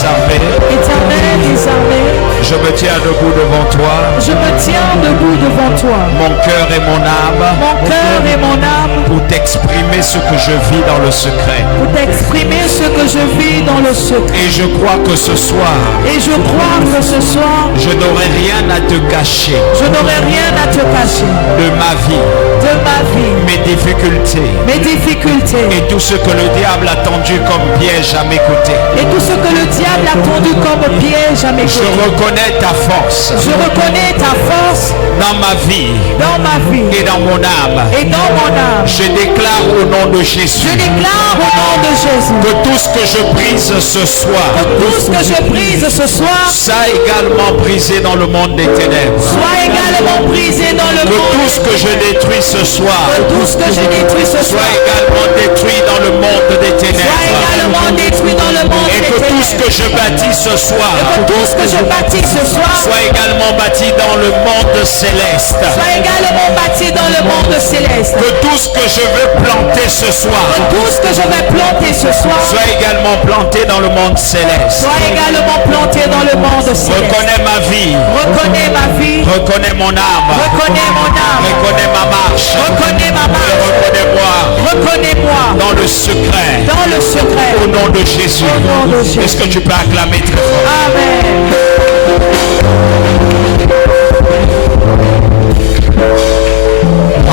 des armées, Éternel des armées, je me tiens debout devant toi. je me tiens debout devant toi. Mon cœur et mon âme, Mon cœur et mon âme, pour t'exprimer ce que je vis dans le secret. pour t'exprimer ce que je vis dans le secret. Et je crois que ce soir, Et je crois que ce soir, je n'aurai rien à te cacher je n'aurai rien à te cacher de ma vie, de ma vie, mes difficultés mes difficultés et tout ce que le diable a tendu comme piège à mes côtés. et tout ce que le diable a tendu comme piège à mes Je côtés. reconnais ta force Je reconnais ta force dans ma vie dans ma vie et dans mon âme. et dans mon âme. Je déclare au nom de Jésus Je déclare au nom de Jésus que tout ce que je brise ce soir que tout ce que je brise ce soir soit également brisé dans le monde des ténèbres. soit également brisé dans le Que monde. tout ce que je détruis ce soir Que tout ce que je détruis ce soir soit également détruit dans le monde des soit ténèbres. également détruit dans le monde Et des que tout ce ténèbres. que je bâtis ce soir Que tout ce que je bâtis ce soir soit également bâti dans le monde céleste. soit également bâti dans le monde céleste. Que tout ce que je veux planter ce soir Que tout ce que je vais planter ce soir soit également planté dans le monde céleste. soit également planté dans le monde céleste. Reconnais ma vie, Reconnais ma vie, reconnais mon âme, reconnais mon âme, reconnais ma marche, reconnais ma et marche, reconnais-moi reconnais-moi dans le secret. dans le secret. Au nom de Jésus. Au nom de Jésus. Est-ce que tu peux acclamer très fort? Amen.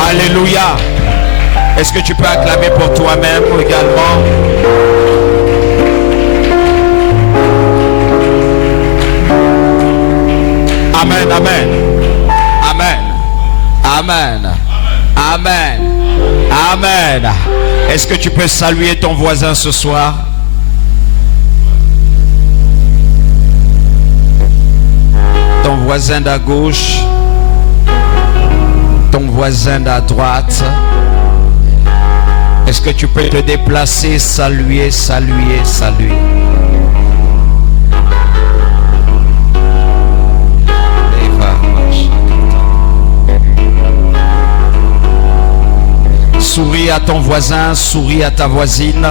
Alléluia. Est-ce que tu peux acclamer pour toi-même également? Amen, amen. Amen. Amen. Amen. Amen. Est-ce que tu peux saluer ton voisin ce soir? Ton voisin d'à gauche, ton voisin d'à droite. Est-ce que tu peux te déplacer, saluer, saluer, saluer? Souris à ton voisin, souris à ta voisine.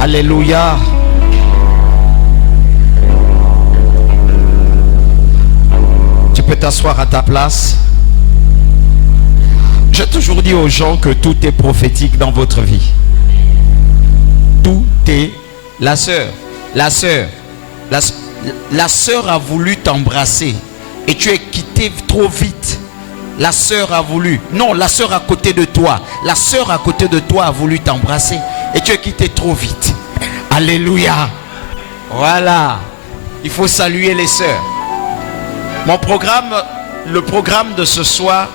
Alléluia. Tu peux t'asseoir à ta place. J'ai toujours dit aux gens que tout est prophétique dans votre vie. Tout est... La sœur a voulu t'embrasser et tu es quitté trop vite. La sœur a voulu... Non, la sœur à côté de toi. La sœur à côté de toi a voulu t'embrasser et tu es quitté trop vite. Alléluia. Voilà. Il faut saluer les sœurs. Mon programme, le programme de ce soir,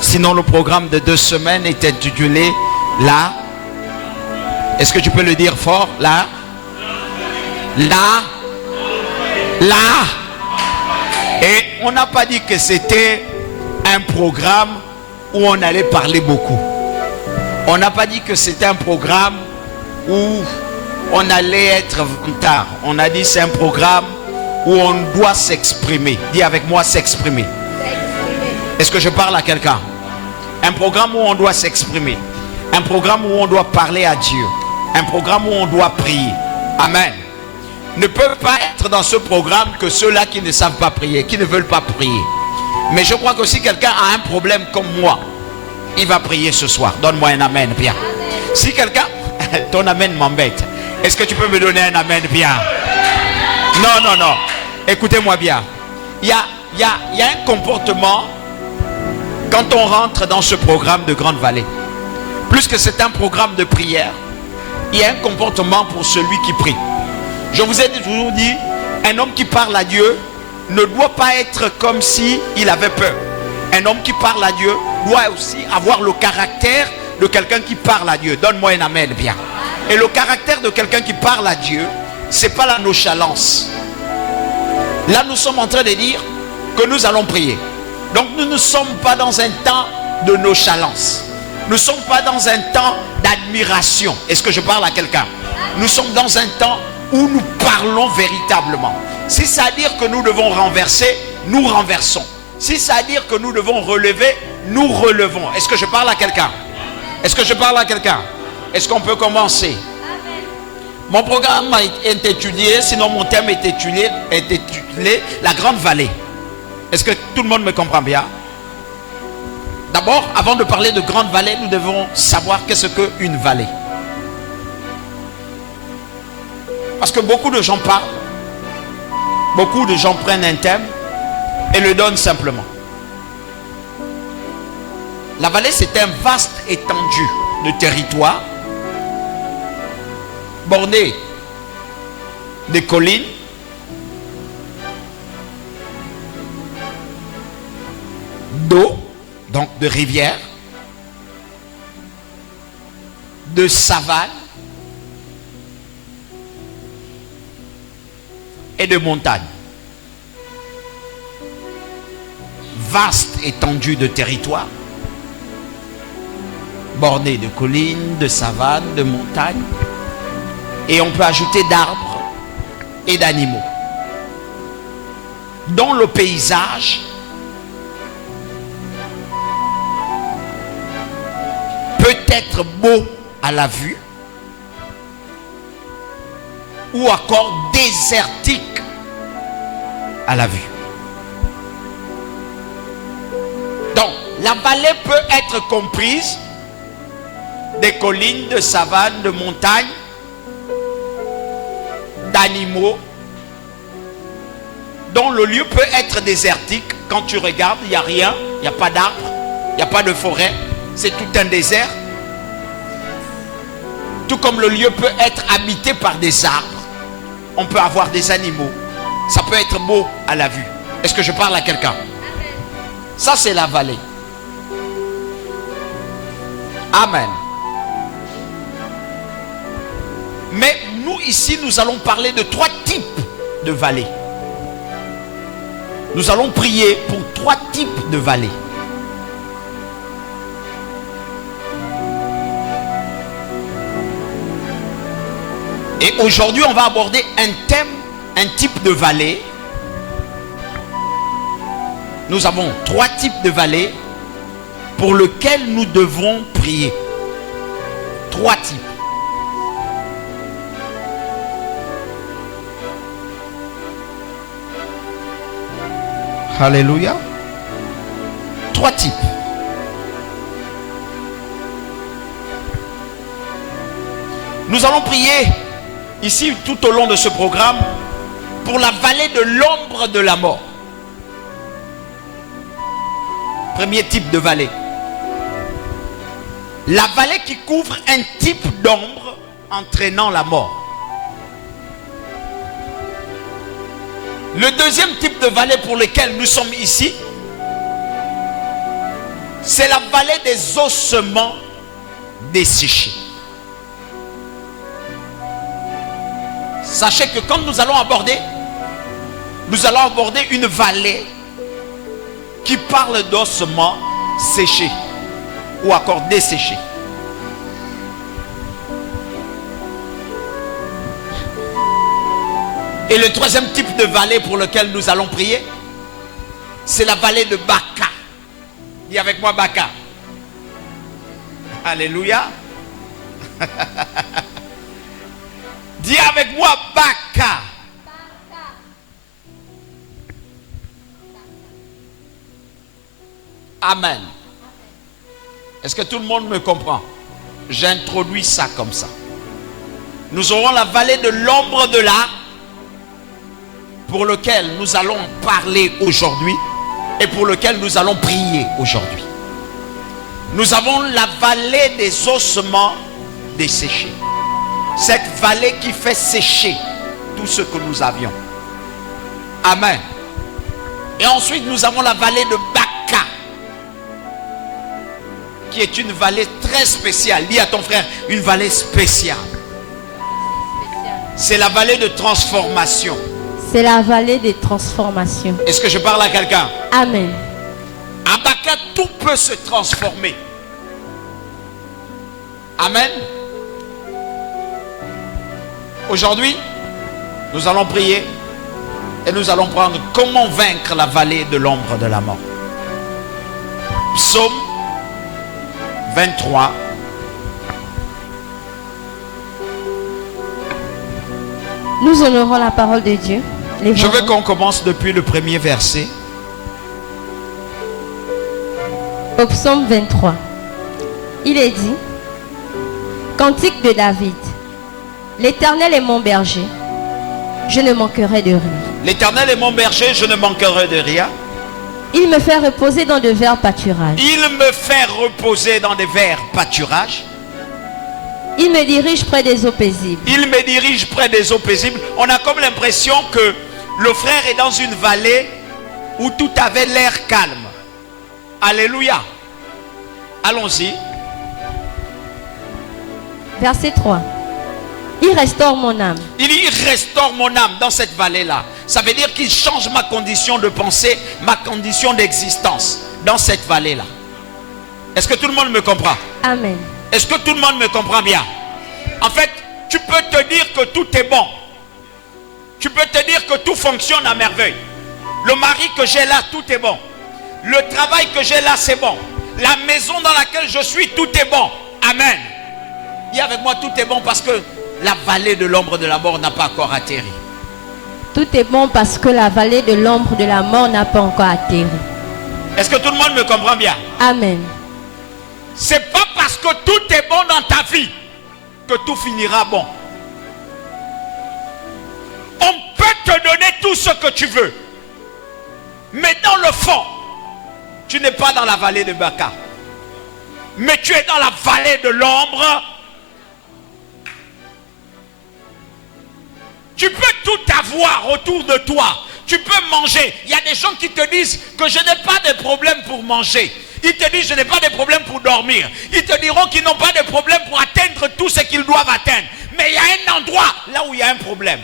sinon le programme de 2 semaines est intitulé La. Est-ce que tu peux le dire fort? La. Et on n'a pas dit que c'était un programme où on allait parler beaucoup. On n'a pas dit que c'était un programme où on allait être tard. On a dit c'est un programme où on doit s'exprimer. Dis avec moi, s'exprimer. Est-ce que je parle à quelqu'un? Un programme où on doit s'exprimer. Un programme où on doit parler à Dieu. Un programme où on doit prier. Amen. Ne peuvent pas être dans ce programme que ceux-là qui ne savent pas prier, qui ne veulent pas prier. Mais je crois que si quelqu'un a un problème comme moi, il va prier ce soir. Donne-moi un amen, bien. Si quelqu'un... Ton amen m'embête. Est-ce que tu peux me donner un amen, bien? Non. Écoutez-moi bien. Il y a un comportement quand on rentre dans ce programme de Grande Vallée. Plus que c'est un programme de prière, il y a un comportement pour celui qui prie. Je vous ai toujours dit, un homme qui parle à Dieu ne doit pas être comme si il avait peur. Un homme qui parle à Dieu doit aussi avoir le caractère de quelqu'un qui parle à Dieu. Donne-moi un amen, bien. Et le caractère de quelqu'un qui parle à Dieu, c'est pas la nonchalance. Là, nous sommes en train de dire que nous allons prier. Donc, nous ne sommes pas dans un temps de nonchalance. Nous ne sommes pas dans un temps d'admiration. Est-ce que je parle à quelqu'un? Nous sommes dans un temps où nous parlons véritablement. Si ça veut dire que nous devons renverser, nous renversons. Si ça veut dire que nous devons relever, nous relevons. Est-ce que je parle à quelqu'un? Est-ce que je parle à quelqu'un? Est-ce qu'on peut commencer? Mon programme est étudié, sinon mon thème est intitulé La Grande Vallée. Est-ce que tout le monde me comprend bien? D'abord, avant de parler de Grande Vallée, nous devons savoir qu'est-ce qu'une vallée. Parce que beaucoup de gens parlent, beaucoup de gens prennent un thème et le donnent simplement. La vallée, c'est un vaste étendue de territoire borné des collines, d'eau, donc de rivières, de savanes et de montagnes. Vaste étendue de territoire borné de collines, de savanes, de montagnes, et on peut ajouter d'arbres et d'animaux, dont le paysage peut être beau à la vue ou encore désertique à la vue. Donc, la vallée peut être comprise des collines, de savanes, de montagnes, d'animaux, dont le lieu peut être désertique. Quand tu regardes, il n'y a rien, il n'y a pas d'arbres, il n'y a pas de forêt, c'est tout un désert. Tout comme le lieu peut être habité par des arbres, on peut avoir des animaux. Ça peut être beau à la vue. Est-ce que je parle à quelqu'un? Ça, c'est la vallée. Amen. Mais nous, ici, nous allons parler de 3 types de vallées. Nous allons prier pour 3 types de vallées. Et aujourd'hui, on va aborder un thème, un type de vallée. Nous avons 3 types de vallées pour lesquels nous devons prier. 3 types. Alléluia. 3 types. Nous allons prier ici tout au long de ce programme pour la vallée de l'ombre de la mort. Premier type de vallée. La vallée qui couvre un type d'ombre entraînant la mort. Le deuxième type de vallée pour lequel nous sommes ici, c'est la vallée des ossements desséchés. Sachez que quand nous allons aborder une vallée qui parle d'ossements séchés ou encore desséchés. Et le troisième type de vallée pour lequel nous allons prier, c'est la vallée de Baka. Dis avec moi Baka. Alléluia. Dis avec moi Baka. Amen. Est-ce que tout le monde me comprend? J'introduis ça comme ça. Nous aurons la vallée de l'ombre de la, pour lequel nous allons parler aujourd'hui et pour lequel nous allons prier aujourd'hui. Nous avons la vallée des ossements desséchés. Cette vallée qui fait sécher tout ce que nous avions. Amen. Et ensuite nous avons la vallée de Baka, qui est une vallée très spéciale. Dis à ton frère, une vallée spéciale. C'est la vallée de transformation. C'est la vallée des transformations. Est-ce que je parle à quelqu'un? Amen. À Baka, tout peut se transformer. Amen. Aujourd'hui, nous allons prier et nous allons prendre comment vaincre la vallée de l'ombre de la mort. Psaume 23. Nous honorons la parole de Dieu. Je veux qu'on commence depuis le premier verset. Au psaume 23, il est dit: Cantique de David. L'Éternel est mon berger, je ne manquerai de rien. L'Éternel est mon berger, je ne manquerai de rien. Il me fait reposer dans de verts pâturages. Il me fait reposer dans des verts pâturages. Il me dirige près des eaux paisibles. Il me dirige près des eaux paisibles. On a comme l'impression que le frère est dans une vallée où tout avait l'air calme. Alléluia. Allons-y. Verset 3. Il restaure mon âme. Il restaure mon âme dans cette vallée-là. Ça veut dire qu'il change ma condition de pensée, ma condition d'existence dans cette vallée-là. Est-ce que tout le monde me comprend? Amen. Est-ce que tout le monde me comprend bien? En fait, tu peux te dire que tout est bon. Tu peux te dire que tout fonctionne à merveille. Le mari que j'ai là, tout est bon. Le travail que j'ai là, c'est bon. La maison dans laquelle je suis, tout est bon. Amen. Dis avec moi, tout est bon parce que la vallée de l'ombre de la mort n'a pas encore atterri. Tout est bon parce que la vallée de l'ombre de la mort n'a pas encore atterri. Est-ce que tout le monde me comprend bien? Amen. C'est pas parce que tout est bon dans ta vie que tout finira bon. On peut te donner tout ce que tu veux. Mais dans le fond, tu n'es pas dans la vallée de Baka. Mais tu es dans la vallée de l'ombre. Tu peux tout avoir autour de toi. Tu peux manger. Il y a des gens qui te disent que je n'ai pas de problème pour manger. Ils te disent je n'ai pas de problème pour dormir. Ils te diront qu'ils n'ont pas de problème pour atteindre tout ce qu'ils doivent atteindre. Mais il y a un endroit là où il y a un problème.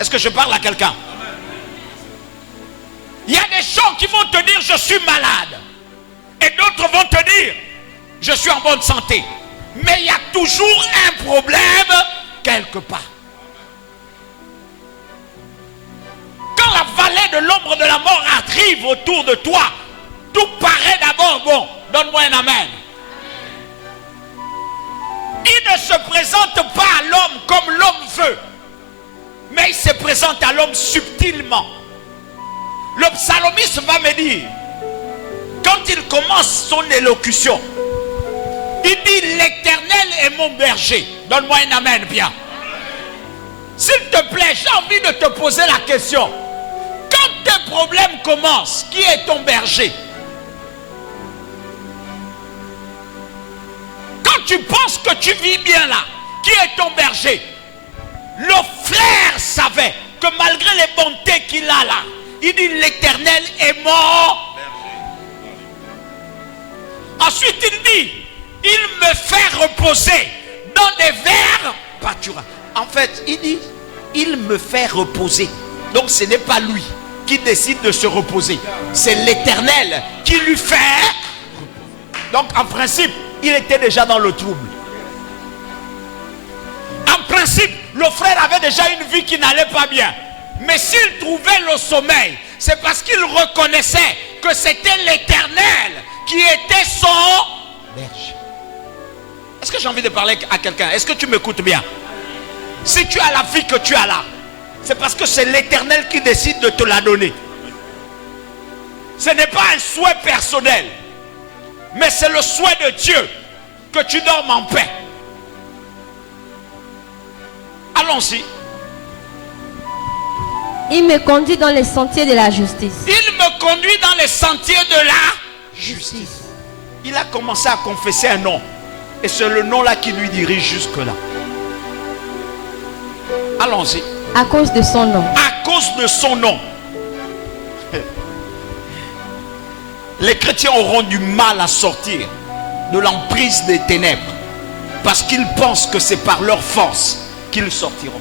Est-ce que je parle à quelqu'un? Il y a des gens qui vont te dire je suis malade. Et d'autres vont te dire je suis en bonne santé. Mais il y a toujours un problème quelque part. Quand la vallée de l'ombre de la mort arrive autour de toi, tout paraît d'abord bon. Donne-moi un amen. Il ne se présente pas à l'homme comme l'homme veut, mais il se présente à l'homme subtilement. Le psalmiste va me dire, quand il commence son élocution, il dit l'Éternel est mon berger. Donne-moi un amen bien. S'il te plaît, j'ai envie de te poser la question. Quand tes problèmes commencent, qui est ton berger? Quand tu penses que tu vis bien là, qui est ton berger? Le frère savait que malgré les bontés qu'il a là, il dit l'Éternel est mon berger. Ensuite il dit, il me fait reposer dans des verts pâturages. En fait, il dit, il me fait reposer. Donc ce n'est pas lui qui décide de se reposer. C'est l'Éternel qui lui fait. Donc en principe, il était déjà dans le trouble. En principe, le frère avait déjà une vie qui n'allait pas bien. Mais s'il trouvait le sommeil, c'est parce qu'il reconnaissait que c'était l'Éternel qui était son berger. Est-ce que j'ai envie de parler à quelqu'un? Est-ce que tu m'écoutes bien? Si tu as la vie que tu as là, c'est parce que c'est l'Éternel qui décide de te la donner. Ce n'est pas un souhait personnel, mais c'est le souhait de Dieu que tu dormes en paix. Allons-y. Il me conduit dans les sentiers de la justice. Il me conduit dans les sentiers de la justice. Il a commencé à confesser un nom. Et c'est le nom-là qui lui dirige jusque-là. Allons-y. À cause de son nom. À cause de son nom. Les chrétiens auront du mal à sortir de l'emprise des ténèbres. Parce qu'ils pensent que c'est par leur force qu'ils sortiront.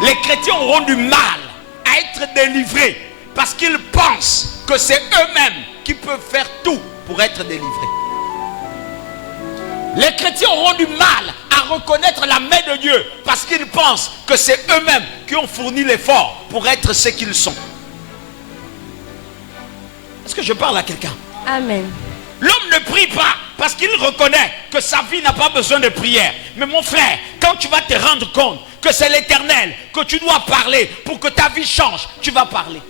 Les chrétiens auront du mal à être délivrés. Parce qu'ils pensent que c'est eux-mêmes qui peuvent faire tout pour être délivrés. Les chrétiens auront du mal à reconnaître la main de Dieu parce qu'ils pensent que c'est eux-mêmes qui ont fourni l'effort pour être ce qu'ils sont. Est-ce que je parle à quelqu'un? Amen. L'homme ne prie pas parce qu'il reconnaît que sa vie n'a pas besoin de prière. Mais mon frère, quand tu vas te rendre compte que c'est l'Éternel que tu dois parler pour que ta vie change, tu vas parler.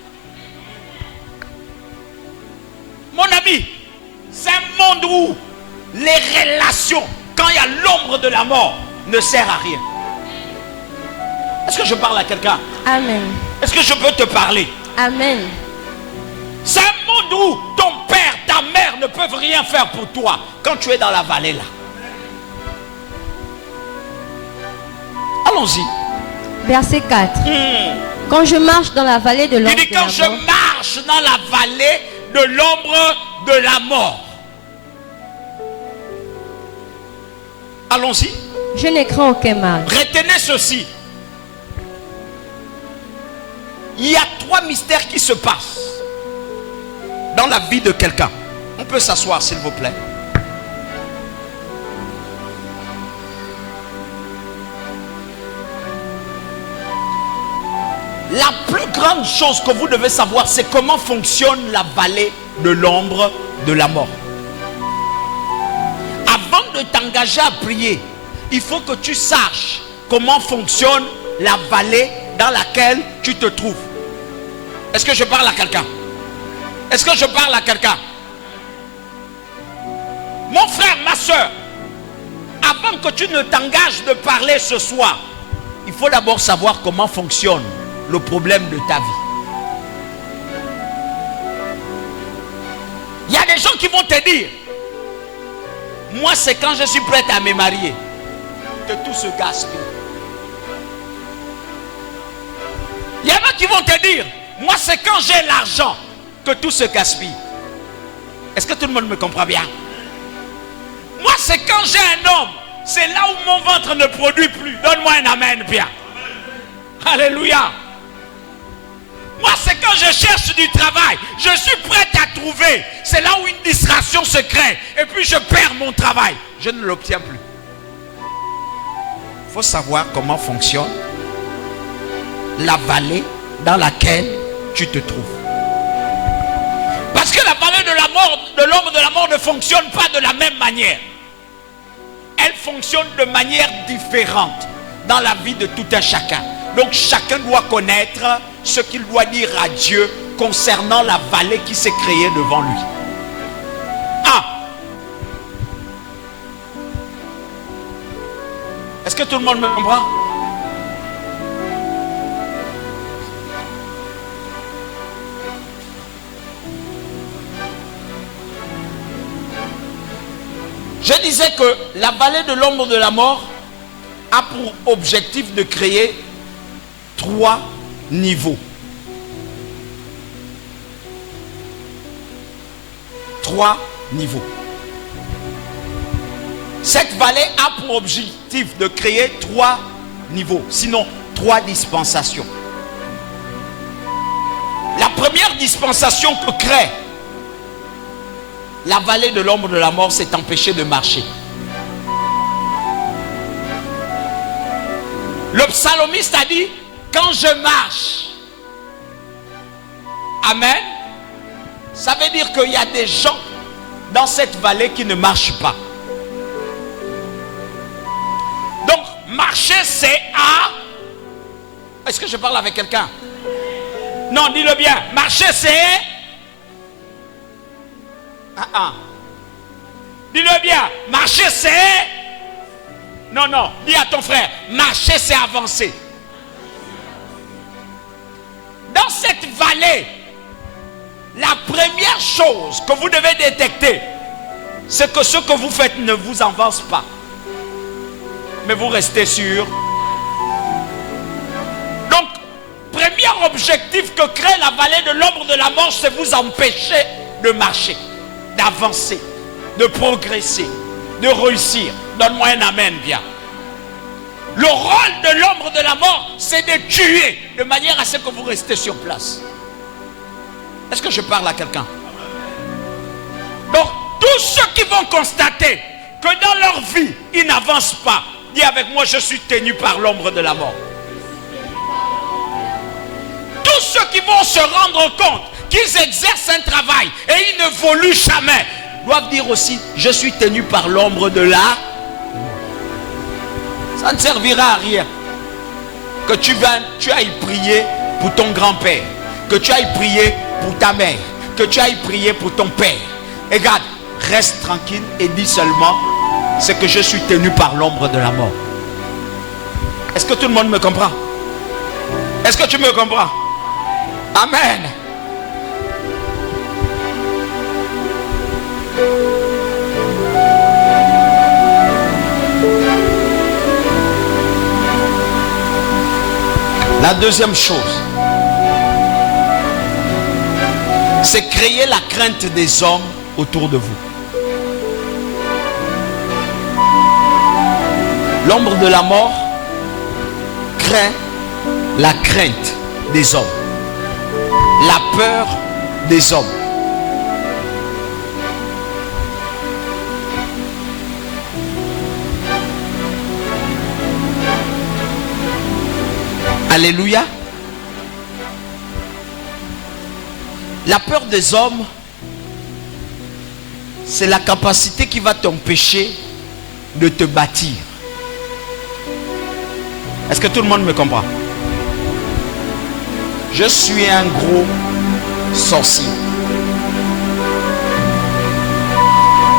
Mon ami, c'est un monde où les relations, quand il y a l'ombre de la mort, ne sert à rien. Est-ce que je parle à quelqu'un? Amen. Est-ce que je peux te parler? Amen. C'est un monde où ton père, ta mère ne peuvent rien faire pour toi quand tu es dans la vallée là. Allons-y. Verset 4. Quand je marche dans la vallée de l'ombre Il dit de la quand je mort, marche dans la vallée de l'ombre de la mort. Allons-y. je ne crains aucun mal. Retenez ceci. Il y a 3 mystères qui se passent dans la vie de quelqu'un. On peut s'asseoir s'il vous plaît. La plus grande chose que vous devez savoir, c'est comment fonctionne la vallée de l'ombre de la mort. Avant de t'engager à prier, il faut que tu saches comment fonctionne la vallée dans laquelle tu te trouves. Est-ce que je parle à quelqu'un? Est-ce que je parle à quelqu'un? Mon frère, ma soeur, avant que tu ne t'engages de parler ce soir, il faut d'abord savoir comment fonctionne le problème de ta vie. Il y a des gens qui vont te dire, moi c'est quand je suis prête à me marier que tout se gaspille. Il y en a qui vont te dire, moi c'est quand j'ai l'argent que tout se gaspille. Est-ce que tout le monde me comprend bien? Moi c'est quand j'ai un homme, c'est là où mon ventre ne produit plus. Donne-moi un amen bien. Alléluia. Moi c'est quand je cherche du travail, je suis prête à trouver. C'est là où une distraction se crée. Et puis je perds mon travail. Je ne l'obtiens plus. Il faut savoir comment fonctionne la vallée dans laquelle tu te trouves. Parce que la vallée de la mort, de l'ombre de la mort ne fonctionne pas de la même manière. Elle fonctionne de manière différente dans la vie de tout un chacun. Donc chacun doit connaître ce qu'il doit dire à Dieu concernant la vallée qui s'est créée devant lui. Ah! Est-ce que tout le monde me comprend? Je disais que la vallée de l'ombre de la mort a pour objectif de créer 3 niveaux. 3 niveaux. Cette vallée a pour objectif de créer 3 niveaux, sinon 3 dispensations. La première dispensation que crée la vallée de l'ombre de la mort, c'est empêcher de marcher. Le psalmiste a dit, quand je marche, amen, ça veut dire qu'il y a des gens dans cette vallée qui ne marchent pas. Donc, marcher, c'est à... Est-ce que je parle avec quelqu'un? Non, dis-le bien. Marcher, c'est... Dis-le bien. Marcher, c'est... Non, non. Dis à ton frère. Marcher, c'est avancer. Dans cette vallée, la première chose que vous devez détecter, c'est que ce que vous faites ne vous avance pas. Mais vous restez sûr. Donc, premier objectif que crée la vallée de l'ombre de la mort, c'est vous empêcher de marcher, d'avancer, de progresser, de réussir. Donne-moi un amen bien. Le rôle de l'ombre de la mort, c'est de tuer de manière à ce que vous restez sur place. Est-ce que je parle à quelqu'un? Donc, tous ceux qui vont constater que dans leur vie, ils n'avancent pas. Dis avec moi, je suis tenu par l'ombre de la mort. Tous ceux qui vont se rendre compte qu'ils exercent un travail et ils n'évoluent jamais, doivent dire aussi, je suis tenu par l'ombre de la mort. Ça ne servira à rien que tu ailles prier pour ton grand-père, que tu ailles prier pour ta mère, que tu ailles prier pour ton père. Et regarde, reste tranquille et dis seulement, c'est que je suis tenu par l'ombre de la mort. Est-ce que tout le monde me comprend? Est-ce que tu me comprends? Amen. La deuxième chose, c'est créer la crainte des hommes autour de vous. L'ombre de la mort crée la crainte des hommes, la peur des hommes. Alléluia. La peur des hommes, c'est la capacité qui va t'empêcher de te bâtir. Est-ce que tout le monde me comprend? Je suis un gros sorcier.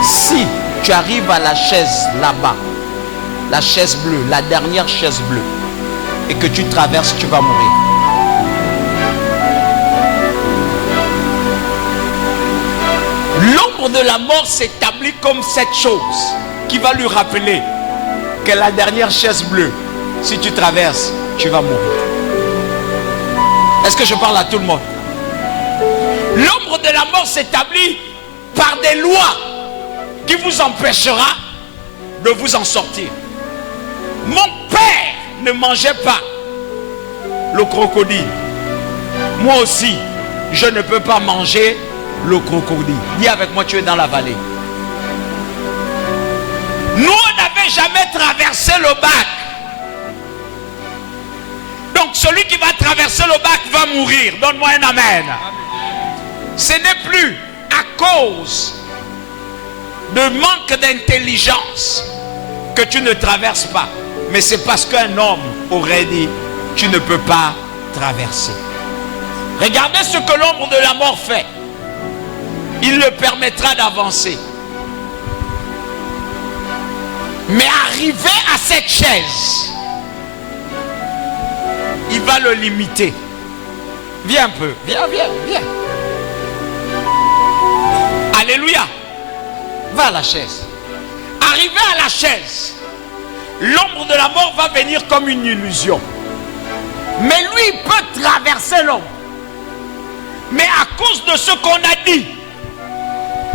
Si tu arrives à la chaise là-bas, la chaise bleue, la dernière chaise bleue, et que tu traverses, tu vas mourir. L'ombre de la mort s'établit comme cette chose qui va lui rappeler que la dernière chaise bleue, si tu traverses, tu vas mourir. Est-ce que je parle à tout le monde? L'ombre de la mort s'établit par des lois qui vous empêchera de vous en sortir. Mon père ne mangeait pas le crocodile. Moi aussi, je ne peux pas manger le crocodile. Dis avec moi, tu es dans la vallée. Nous, on n'avait jamais traversé le bac. Donc celui qui va traverser le bac va mourir. Donne-moi un amen. Ce n'est plus à cause de manque d'intelligence que tu ne traverses pas. Mais c'est parce qu'un homme aurait dit, tu ne peux pas traverser. Regardez ce que l'ombre de la mort fait. Il le permettra d'avancer. Mais arrivé à cette chaise, il va le limiter. Viens un peu. Viens, viens, viens. Alléluia. Va à la chaise. Arrivé à la chaise, l'ombre de la mort va venir comme une illusion. Mais lui, il peut traverser l'ombre. Mais à cause de ce qu'on a dit,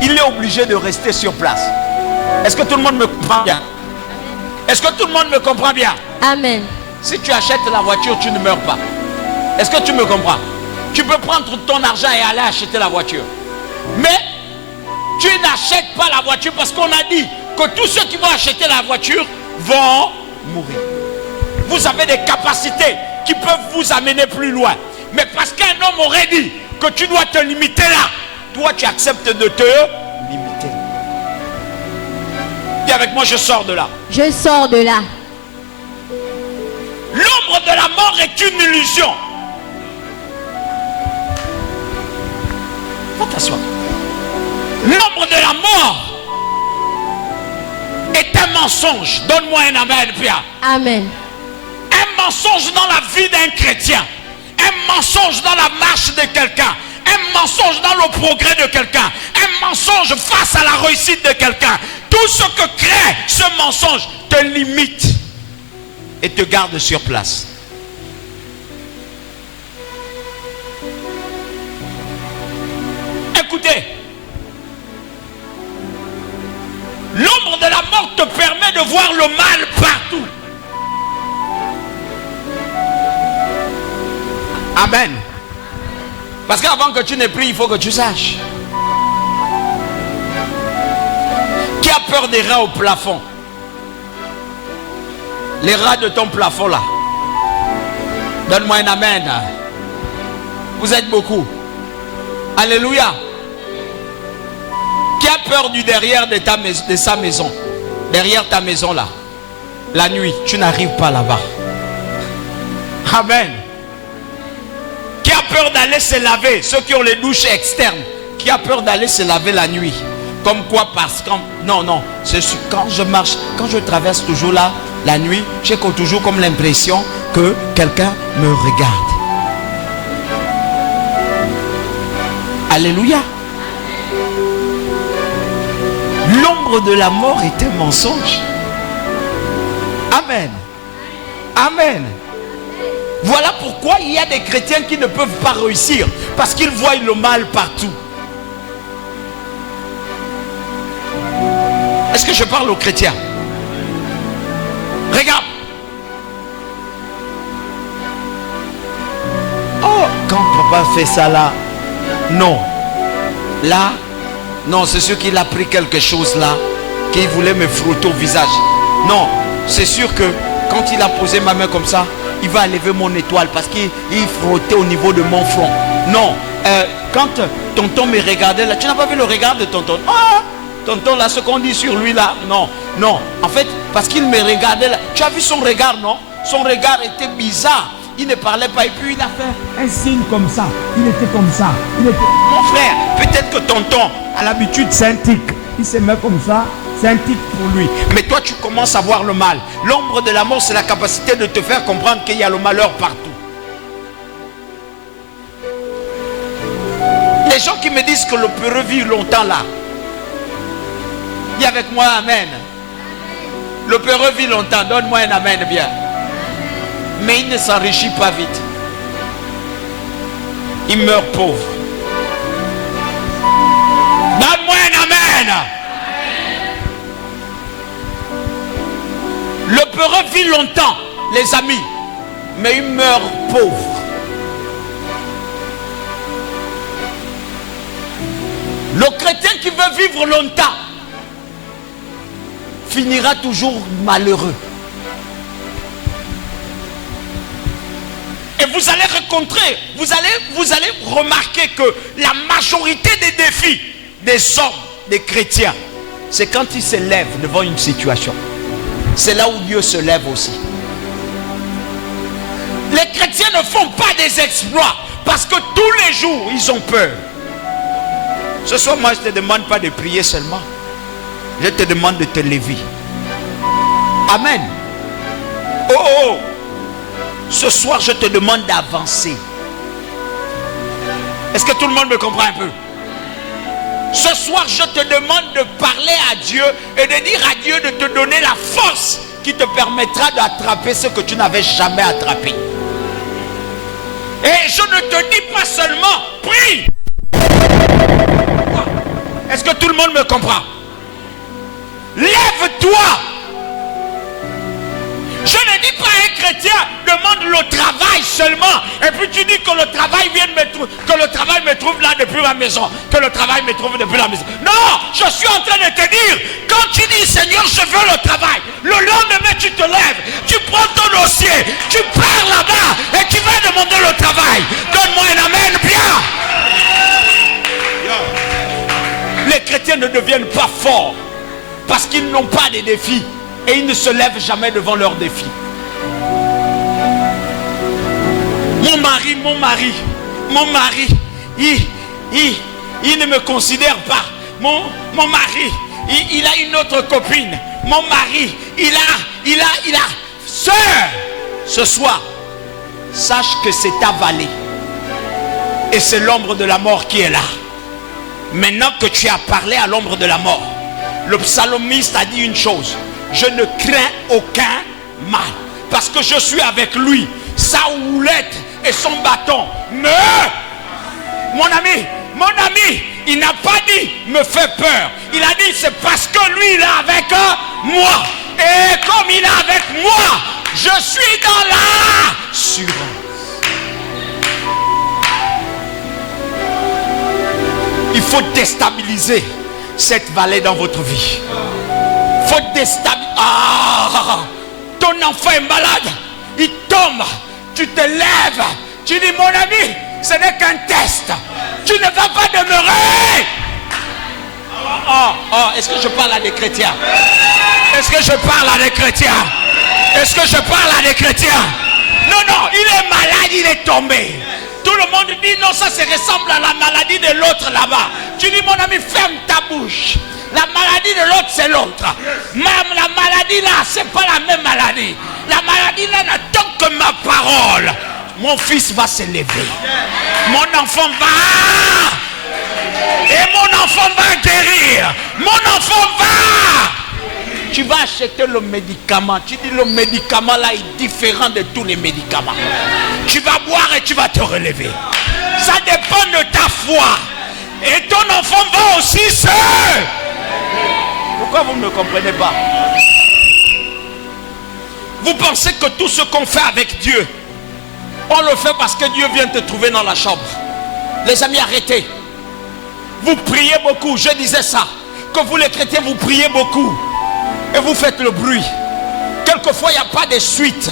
il est obligé de rester sur place. Est-ce que tout le monde me comprend bien? Est-ce que tout le monde me comprend bien? Amen. Si tu achètes la voiture, tu ne meurs pas. Est-ce que tu me comprends? Tu peux prendre ton argent et aller acheter la voiture. Mais tu n'achètes pas la voiture parce qu'on a dit que tous ceux qui vont acheter la voiture vont mourir. Vous avez des capacités qui peuvent vous amener plus loin. Mais parce qu'un homme aurait dit que tu dois te limiter là, toi tu acceptes de te limiter. Dis avec moi, je sors de là. Je sors de là. L'ombre de la mort est une illusion. Va t'asseoir. L'ombre de la mort est un mensonge. Donne-moi un amen, Pierre. Amen. Un mensonge dans la vie d'un chrétien. Un mensonge dans la marche de quelqu'un. Un mensonge dans le progrès de quelqu'un. Un mensonge face à la réussite de quelqu'un. Tout ce que crée ce mensonge te limite et te garde sur place. Écoutez, l'ombre de la mort te permet de voir le mal partout. Amen. Parce qu'avant que tu ne pries, il faut que tu saches Qui a peur des rats au plafond? Les rats de ton plafond là. Donne-moi un amen. Vous êtes beaucoup. Alléluia. Qui a peur du derrière de sa maison? Derrière ta maison là. La nuit, tu n'arrives pas là-bas. Amen. Qui a peur d'aller se laver? Ceux qui ont les douches externes. Qui a peur d'aller se laver la nuit? Comme quoi? Parce que... Non, quand je marche, quand je traverse toujours là, la nuit, j'ai toujours comme l'impression que quelqu'un me regarde. Alléluia. L'ombre de la mort est un mensonge. Amen. Amen. Voilà pourquoi il y a des chrétiens qui ne peuvent pas réussir. Parce qu'ils voient le mal partout. Est-ce que je parle aux chrétiens? Regarde. Oh, quand papa fait ça là. Non. Là. Non, c'est sûr qu'il a pris quelque chose là. Qu'il voulait me frotter au visage. Non, c'est sûr que quand il a posé ma main comme ça, il va lever mon étoile parce qu'il frottait au niveau de mon front. Non, quand tonton me regardait là, tu n'as pas vu le regard de tonton? Ah, tonton là, ce qu'on dit sur lui là. Non, non. En fait, parce qu'il me regardait là. Tu as vu son regard, non? Son regard était bizarre. Il ne parlait pas et puis il a fait un signe comme ça. Il était comme ça. Mon frère, peut-être que tonton, à l'habitude, c'est un tic. Il se met comme ça. C'est un tic pour lui. Mais toi, tu commences à voir le mal. L'ombre de la mort, c'est la capacité de te faire comprendre qu'il y a le malheur partout. Les gens qui me disent que le peureux vit longtemps là. Dis avec moi, amen. Le peureux vit longtemps. Donne-moi un amen bien. Mais il ne s'enrichit pas vite. Il meurt pauvre. Donne-moi un amen. Le peureux vit longtemps, les amis, mais il meurt pauvre. Le chrétien qui veut vivre longtemps finira toujours malheureux. Et vous allez rencontrer, vous allez remarquer que la majorité des défis des hommes, des chrétiens, c'est quand ils se lèvent devant une situation. C'est là où Dieu se lève aussi. Les chrétiens ne font pas des exploits parce que tous les jours, ils ont peur. Ce soir, moi, je ne te demande pas de prier seulement. Je te demande de te lever. Amen. Oh. Ce soir, je te demande d'avancer. Est-ce que tout le monde me comprend un peu? Ce soir, je te demande de parler à Dieu et de dire à Dieu de te donner la force qui te permettra d'attraper ce que tu n'avais jamais attrapé. Et je ne te dis pas seulement prie. Est-ce que tout le monde me comprend? Lève-toi. Je ne dis pas à un chrétien, demande le travail seulement. Et puis tu dis que le travail me trouve là depuis ma maison. Que le travail me trouve depuis la maison. Non, je suis en train de te dire, quand tu dis Seigneur, je veux le travail, le lendemain tu te lèves, tu prends ton dossier, tu pars là-bas et tu vas demander le travail. Donne-moi un amen bien. Les chrétiens ne deviennent pas forts parce qu'ils n'ont pas de défis. Et ils ne se lèvent jamais devant leurs défis. Mon mari, il ne me considère pas. Mon mari, il a une autre copine. Mon mari, il a. Sœur, ce soir, sache que c'est ta vallée. Et c'est l'ombre de la mort qui est là. Maintenant que tu as parlé à l'ombre de la mort, le psalmiste a dit une chose. Je ne crains aucun mal parce que je suis avec lui. Sa houlette et son bâton mon ami, il n'a pas dit me fait peur. Il a dit c'est parce que lui il est avec moi. Et comme il est avec moi, je suis dans l'assurance. Il faut déstabiliser cette vallée dans votre vie. Faut déstabiliser. Ah, ton enfant est malade. Il tombe. Tu te lèves. Tu dis, mon ami, ce n'est qu'un test. Tu ne vas pas demeurer. Est-ce que je parle à des chrétiens? Est-ce que je parle à des chrétiens? Est-ce que je parle à des chrétiens? Non, il est malade, il est tombé. Tout le monde dit non, ça ressemble à la maladie de l'autre là-bas. Tu dis, mon ami, ferme ta bouche. La maladie de l'autre, c'est l'autre. Même la maladie là, c'est pas la même maladie. La maladie là n'attend que ma parole. Mon fils va se lever. Mon enfant va. Et mon enfant va guérir. Mon enfant va. Tu vas acheter le médicament. Tu dis, le médicament là est différent de tous les médicaments. Tu vas boire et tu vas te relever. Ça dépend de ta foi. Et ton enfant va aussi se... Pourquoi vous ne me comprenez pas? Vous pensez que tout ce qu'on fait avec Dieu, on le fait parce que Dieu vient te trouver dans la chambre. Les amis, arrêtez. Vous priez beaucoup, je disais ça. Que vous les chrétiens, vous priez beaucoup. Et vous faites le bruit. Quelquefois, il n'y a pas de suite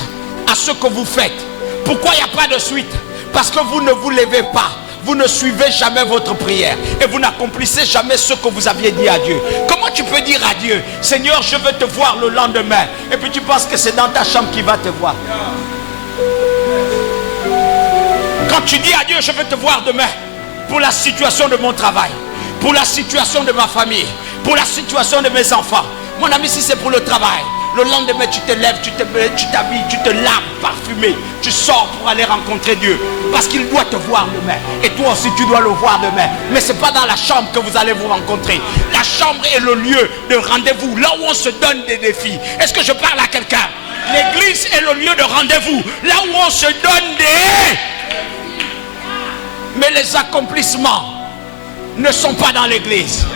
à ce que vous faites. Pourquoi il n'y a pas de suite? Parce que vous ne vous levez pas. Vous ne suivez jamais votre prière. Et vous n'accomplissez jamais ce que vous aviez dit à Dieu. Comment tu peux dire à Dieu, Seigneur, je veux te voir le lendemain. Et puis tu penses que c'est dans ta chambre qu'il va te voir. Quand tu dis à Dieu, je veux te voir demain. Pour la situation de mon travail. Pour la situation de ma famille. Pour la situation de mes enfants. Mon ami, si c'est pour le travail, le lendemain tu te lèves, tu t'habilles, tu te laves parfumé, tu sors pour aller rencontrer Dieu. Parce qu'il doit te voir demain. Et toi aussi tu dois le voir demain. Mais ce n'est pas dans la chambre que vous allez vous rencontrer. La chambre est le lieu de rendez-vous, là où on se donne des défis. Est-ce que je parle à quelqu'un? L'église est le lieu de rendez-vous, là où on se donne des... Mais les accomplissements ne sont pas dans l'église.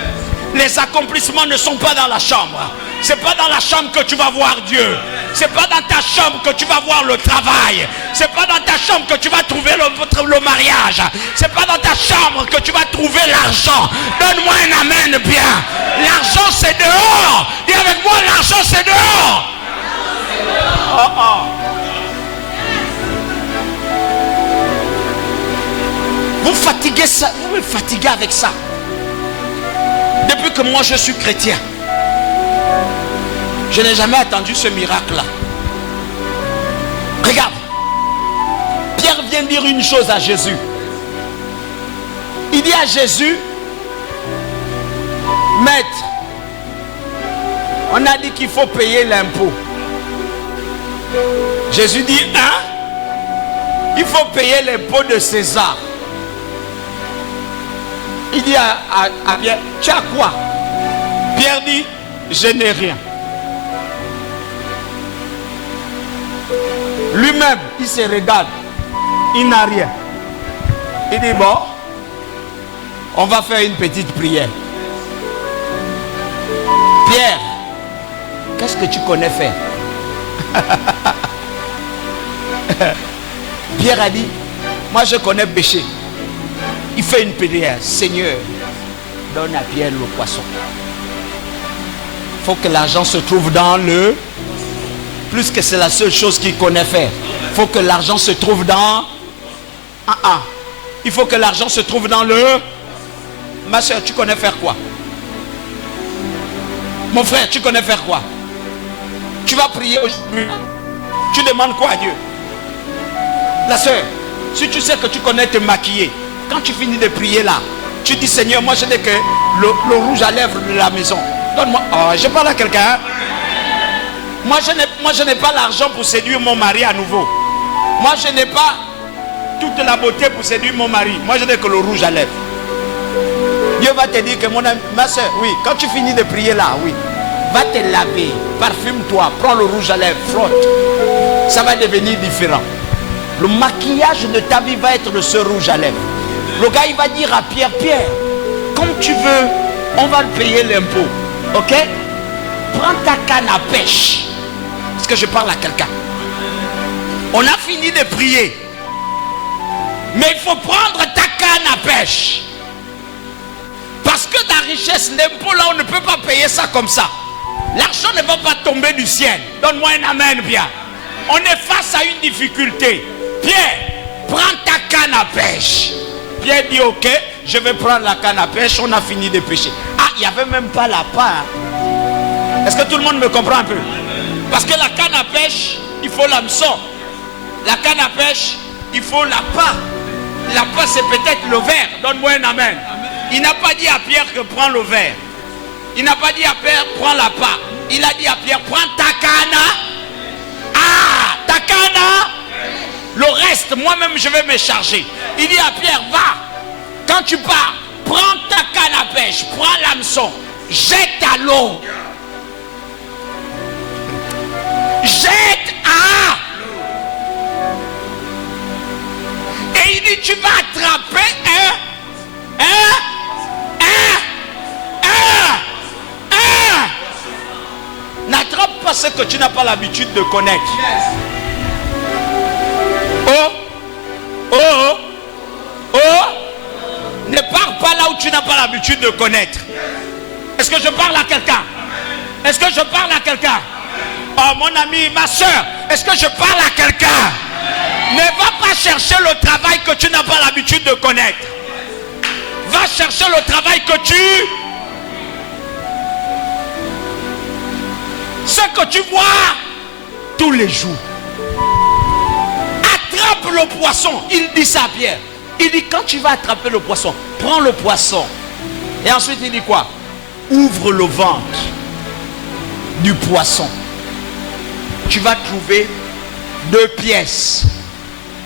Les accomplissements ne sont pas dans la chambre. C'est pas dans la chambre que tu vas voir Dieu. C'est pas dans ta chambre que tu vas voir le travail. C'est pas dans ta chambre que tu vas trouver le mariage. C'est pas dans ta chambre que tu vas trouver l'argent. Donne-moi un amen bien. L'argent c'est dehors. Dis avec moi, l'argent c'est dehors. Vous fatiguez ça, vous me fatiguez avec ça. Depuis que moi je suis chrétien, je n'ai jamais attendu ce miracle-là. Regarde, Pierre vient dire une chose à Jésus. Il dit à Jésus, Maître, on a dit qu'il faut payer l'impôt. Jésus dit, hein? Il faut payer l'impôt de César. Il dit à Pierre, tu as quoi? Pierre dit, je n'ai rien. Lui-même, il se regarde, il n'a rien. Il dit, bon, on va faire une petite prière. Pierre, qu'est-ce que tu connais faire? Pierre a dit, moi je connais pêcher. Il fait une prière. Seigneur, donne à Pierre le poisson. Il faut que l'argent se trouve dans le... Plus que c'est la seule chose qu'il connaît faire. Il faut que l'argent se trouve dans... Il faut que l'argent se trouve dans le... Ma soeur, tu connais faire quoi? Mon frère, tu connais faire quoi? Tu vas prier aujourd'hui. Tu demandes quoi à Dieu? La soeur, si tu sais que tu connais te maquiller, quand tu finis de prier là, tu dis Seigneur, moi je n'ai que le rouge à lèvres de la maison. Donne-moi. Oh, je parle à quelqu'un. Moi je n'ai pas l'argent pour séduire mon mari à nouveau. Moi je n'ai pas toute la beauté pour séduire mon mari. Moi je n'ai que le rouge à lèvres. Dieu va te dire que mon ami, ma soeur, oui, quand tu finis de prier là, oui, va te laver, parfume-toi, prends le rouge à lèvres, frotte. Ça va devenir différent. Le maquillage de ta vie va être de ce rouge à lèvres. Le gars il va dire à Pierre, Pierre, comme tu veux, on va le payer l'impôt. Ok? Prends ta canne à pêche. Est-ce que je parle à quelqu'un? On a fini de prier. Mais il faut prendre ta canne à pêche. Parce que ta richesse, l'impôt là, on ne peut pas payer ça comme ça. L'argent ne va pas tomber du ciel. Donne-moi un amen, bien. On est face à une difficulté. Pierre, prends ta canne à pêche. Pierre dit ok, je vais prendre la canne à pêche. On a fini de pêcher. Ah, il n'y avait même pas la part. Est-ce que tout le monde me comprend un peu? Parce que la canne à pêche, il faut l'hameçon. La canne à pêche, il faut la part. La part, c'est peut-être le verre. Donne-moi un amen. Il n'a pas dit à Pierre que prends le verre. Il n'a pas dit à Pierre, prends la part. Il a dit à Pierre, prends ta canne. Ah, ta canne. Le reste, moi-même, je vais me charger. Il dit à Pierre, va. Quand tu pars, prends ta canne à pêche, prends l'hameçon, jette à l'eau. Jette à. Et il dit, tu vas attraper N'attrape pas ce que tu n'as pas l'habitude de connaître. Ne pars pas là où tu n'as pas l'habitude de connaître. Est-ce que je parle à quelqu'un? Est-ce que je parle à quelqu'un? Oh mon ami, ma soeur, est-ce que je parle à quelqu'un? Ne va pas chercher le travail que tu n'as pas l'habitude de connaître. Va chercher le travail que tu... Ce que tu vois tous les jours. Attrape le poisson. Il dit ça à Pierre. Il dit quand tu vas attraper le poisson, prends le poisson. Et ensuite il dit quoi? Ouvre le ventre du poisson. Tu vas trouver 2 pièces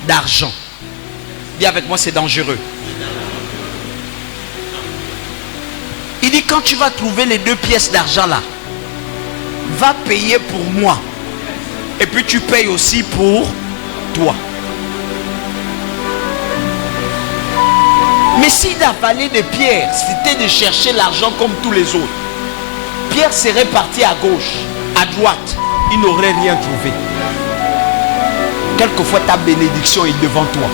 d'argent. Dis avec moi, c'est dangereux. Il dit quand tu vas trouver les 2 pièces d'argent là, va payer pour moi. Et puis tu payes aussi pour toi. Mais s'il avalait de Pierre, c'était de chercher l'argent comme tous les autres. Pierre serait parti à gauche, à droite. Il n'aurait rien trouvé. Quelquefois ta bénédiction est devant toi.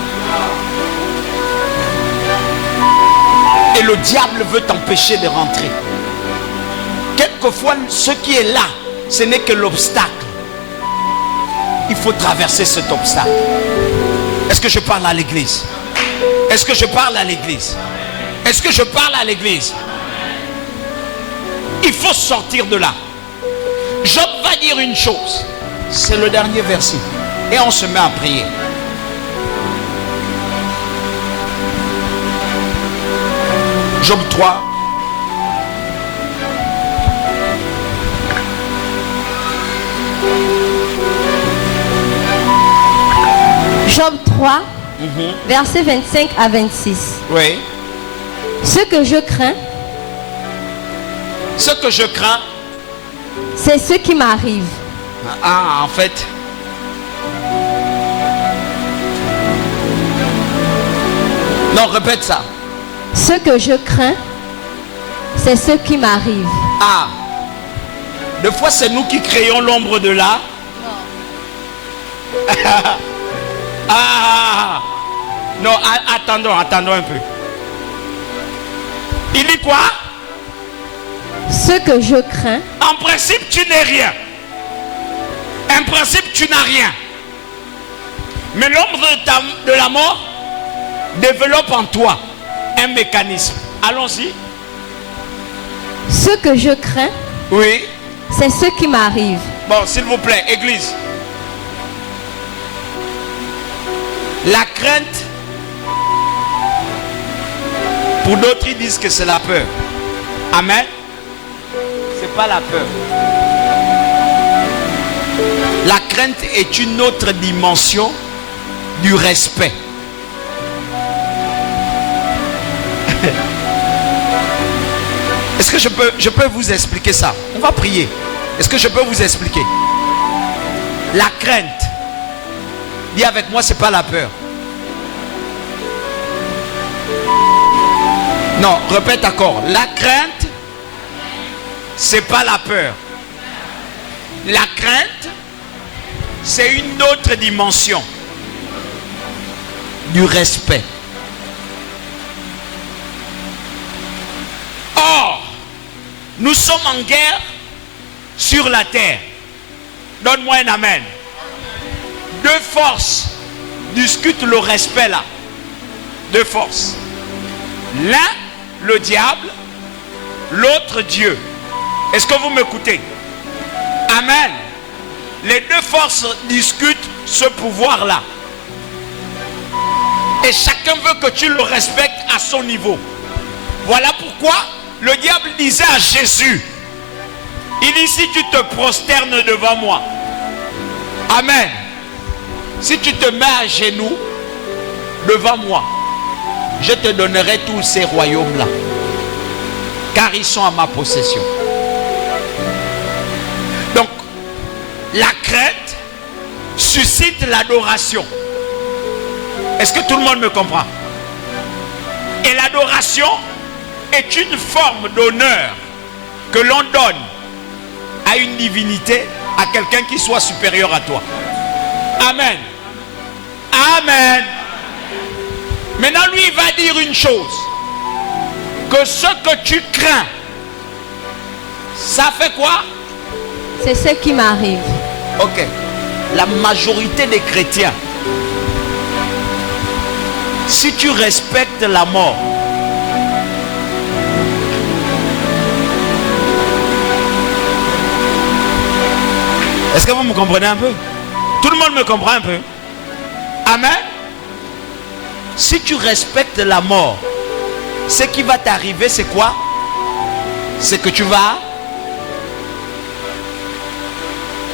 Et le diable veut t'empêcher de rentrer. Quelquefois ce qui est là, ce n'est que l'obstacle. Il faut traverser cet obstacle. Est-ce que je parle à l'église? Est-ce que je parle à l'église? Est-ce que je parle à l'église? Il faut sortir de là. Job va dire une chose. C'est le dernier verset. Et on se met à prier. Job 3. Job 3, versets 25 à 26. Oui. Ce que je crains, c'est ce qui m'arrive. Ah, en fait. Non, répète ça. Ce que je crains, c'est ce qui m'arrive. Ah. Des fois, c'est nous qui créons l'ombre de là. Ah. Non, attendons un peu. Il dit quoi? Ce que je crains. En principe, tu n'es rien. En principe, tu n'as rien. Mais l'ombre de la mort développe en toi un mécanisme. Allons-y. Ce que je crains, oui, c'est ce qui m'arrive. Bon, s'il vous plaît, église. La crainte, pour d'autres, ils disent que c'est la peur. Amen. C'est pas la peur. La crainte est une autre dimension du respect. Est-ce que je peux vous expliquer ça? On va prier. Est-ce que je peux vous expliquer? La crainte, dis avec moi, c'est pas la peur. Non, répète encore. La crainte, c'est pas la peur. La crainte, c'est une autre dimension du respect. Or, Nous sommes en guerre sur la terre. Donne-moi un amen. Deux forces discutent le respect là. Deux forces. L'un, le diable, l'autre, Dieu. Est-ce que vous m'écoutez? Amen. Les deux forces discutent ce pouvoir-là. Et chacun veut que tu le respectes à son niveau. Voilà pourquoi le diable disait à Jésus, il dit, si tu te prosternes devant moi, amen, si tu te mets à genoux devant moi, je te donnerai tous ces royaumes-là, car ils sont à ma possession. Donc, la crainte suscite l'adoration. Est-ce que tout le monde me comprend? Et l'adoration est une forme d'honneur que l'on donne à une divinité, à quelqu'un qui soit supérieur à toi. Amen. Amen. Maintenant, lui, il va dire une chose. Que ce que tu crains, ça fait quoi? C'est ce qui m'arrive. Ok. La majorité des chrétiens, si tu respectes la mort, est-ce que vous me comprenez un peu? Tout le monde me comprend un peu? Amen. Si tu respectes la mort, ce qui va t'arriver, c'est quoi? C'est que tu vas...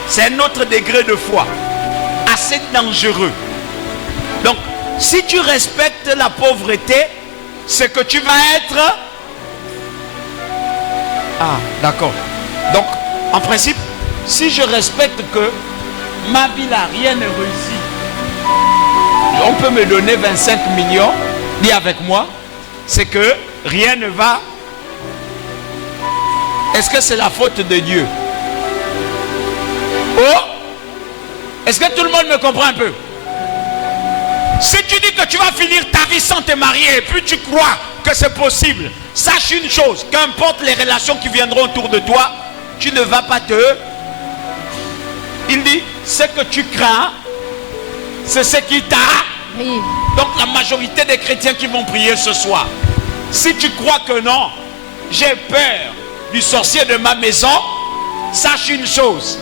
C'est un autre degré de foi, assez dangereux. Donc, si tu respectes la pauvreté, c'est que tu vas être... Ah, d'accord. Donc, en principe, si je respecte que ma vie là, rien ne réussit, on peut me donner 25 millions, dis avec moi, c'est que rien ne va. Est-ce que c'est la faute de Dieu? Oh! Est-ce que tout le monde me comprend un peu? Si tu dis que tu vas finir ta vie sans te marier et puis tu crois que c'est possible, sache une chose, qu'importe les relations qui viendront autour de toi, tu ne vas pas te... Il dit, ce que tu crains, c'est ce qui t'arrive. Donc la majorité des chrétiens qui vont prier ce soir, si tu crois que non, j'ai peur du sorcier de ma maison, sache une chose.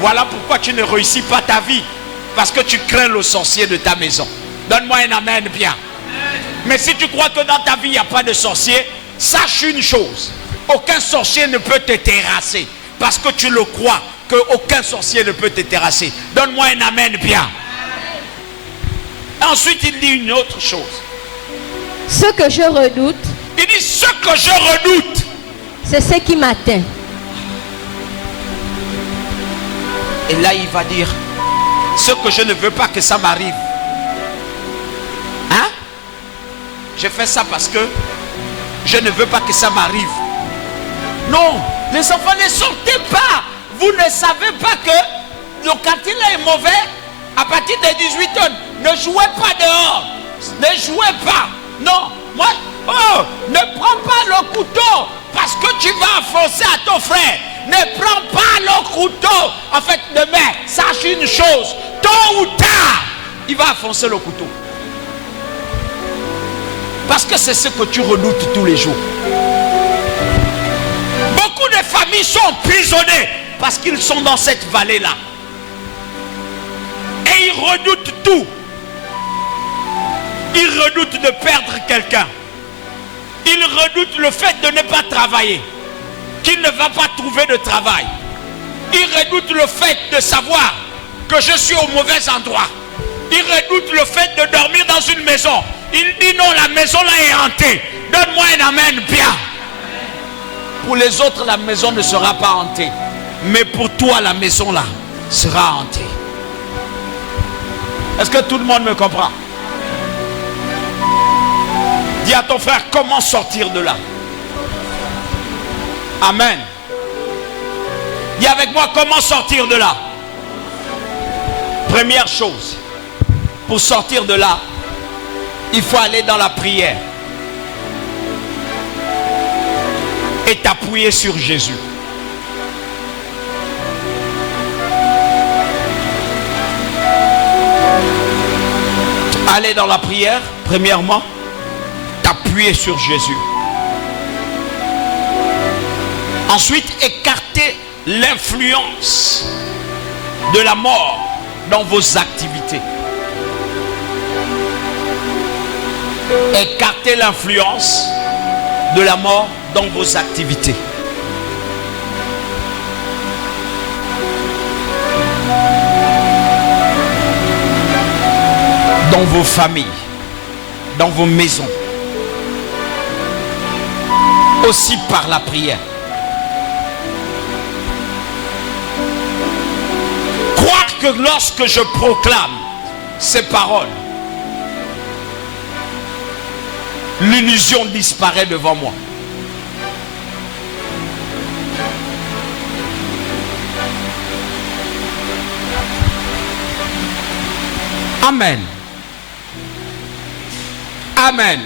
Voilà pourquoi tu ne réussis pas ta vie. Parce que tu crains le sorcier de ta maison. Donne-moi un amen bien. Mais si tu crois que dans ta vie il n'y a pas de sorcier, sache une chose. Aucun sorcier ne peut te terrasser. Parce que tu le crois qu'aucun sorcier ne peut te terrasser. Donne-moi un amen bien. Ensuite il dit une autre chose. Ce que je redoute. Il dit ce que je redoute. C'est ce qui m'atteint. Et là il va dire, ce que je ne veux pas que ça m'arrive. Hein? Je fais ça parce que je ne veux pas que ça m'arrive. Non, les enfants ne sortez pas. Vous ne savez pas que le quartier là est mauvais. À partir de 18 ans, ne jouez pas dehors. Ne jouez pas. Non, moi, oh, ne prends pas le couteau parce que tu vas enfoncer à ton frère. Ne prends pas le couteau. En fait, demain, sache une chose. Tôt ou tard, il va enfoncer le couteau. Parce que c'est ce que tu redoutes tous les jours. Beaucoup de familles sont emprisonnées parce qu'ils sont dans cette vallée-là. Et ils redoutent tout. Ils redoutent de perdre quelqu'un. Ils redoutent le fait de ne pas travailler. Qu'il ne va pas trouver de travail. Ils redoutent le fait de savoir que je suis au mauvais endroit. Ils redoutent le fait de dormir dans une maison. Il dit non, la maison là est hantée. Donne-moi un amen bien. Pour les autres, la maison ne sera pas hantée. Mais pour toi, la maison là sera hantée. Est-ce que tout le monde me comprend? Dis à ton frère, comment sortir de là? Amen. Dis avec moi, comment sortir de là? Première chose, pour sortir de là, il faut aller dans la prière. et t'appuyer sur Jésus. Aller dans la prière, premièrement, t'appuyer sur Jésus. Ensuite, écarter l'influence de la mort dans vos activités. Écartez l'influence de la mort dans vos activités. Dans vos familles, dans vos maisons. Aussi par la prière. Croire que lorsque je proclame ces paroles, l'illusion disparaît devant moi. Amen. Amen.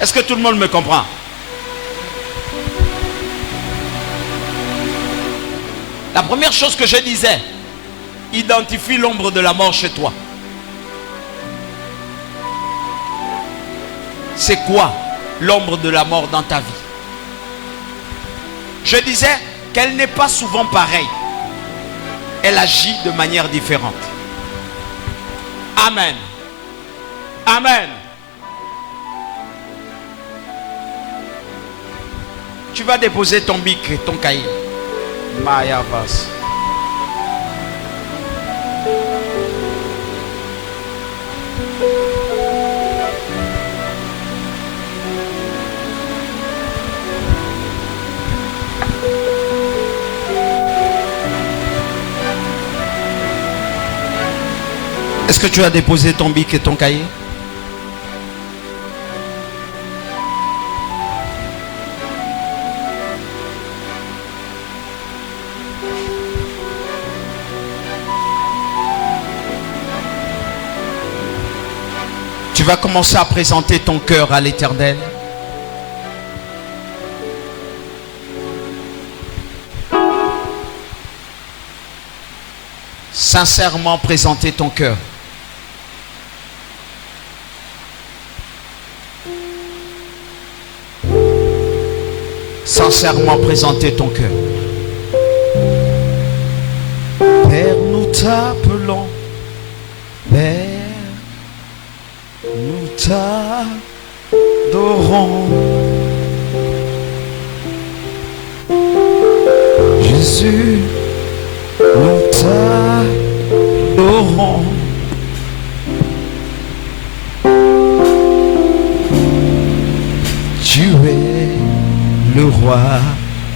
Est-ce que tout le monde me comprend? La première chose que je disais, identifie l'ombre de la mort chez toi. C'est quoi l'ombre de la mort dans ta vie? Je disais qu'elle n'est pas souvent pareille. Elle agit de manière différente. Amen. Amen. Tu vas déposer ton bic et ton cahier. Maya Vas. Est-ce que tu as déposé ton bic et ton cahier? Tu vas commencer à présenter ton cœur à l'Éternel. Sincèrement présenter ton cœur. Sincèrement présenter ton cœur. Père, nous t'appelons. Père, nous t'adorons. Jésus, nous t'adorons. Tu es le roi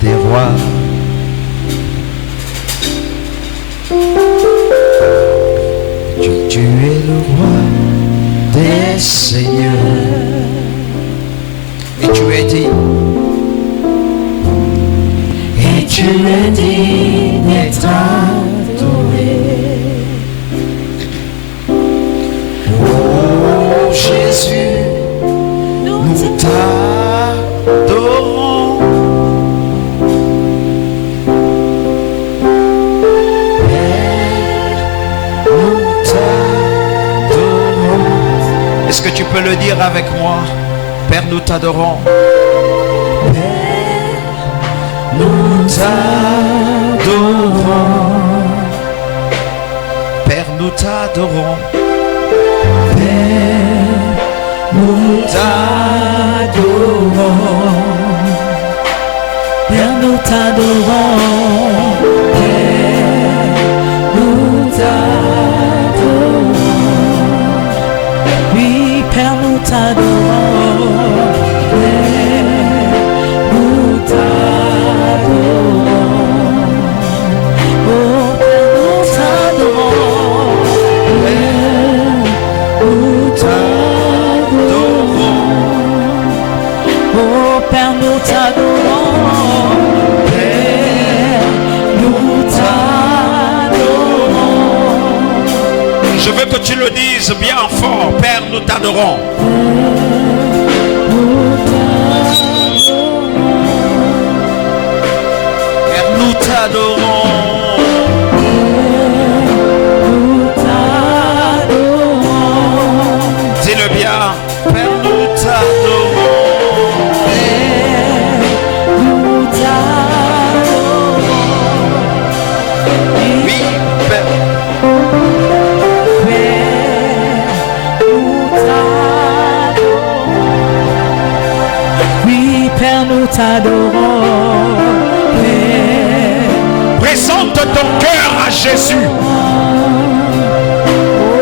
des rois. Tu es le roi des seigneurs. Et tu es dit. Et tu es dit d'être adoré. Oh Jésus, nous t'adorons. Est-ce que tu peux le dire avec moi? Père, nous t'adorons. Père, nous t'adorons. Père, nous t'adorons. Père, nous t'adorons. Père, nous t'adorons. Père, nous t'adorons. Oui, Père, nous t'adorons. Père, nous t'adorons. Oh, Père, nous t'adorons. Père, nous t'adorons. Oh, Père, nous t'adorons. Je veux que tu le dises bien fort. Père, nous t'adorons. t'adorons. Nous t'adorons. Dis-le bien. Père, nous t'adorons. Nous t'adorons. Oui, Père. Père, nous t'adorons. Présente ton cœur à Jésus.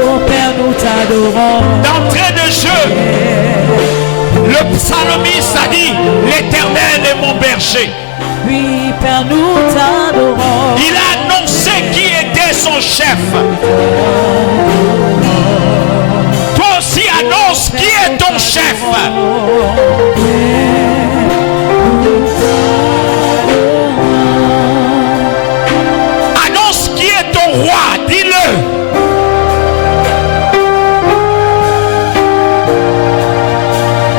Oh Père, nous t'adorons. D'entrée de jeu, le psalmiste a dit, l'Éternel est mon berger. Oui, Père, nous t'adorons. Il a annoncé qui était son chef. Toi aussi annonce qui est ton chef. Annonce qui est ton roi, dis-le.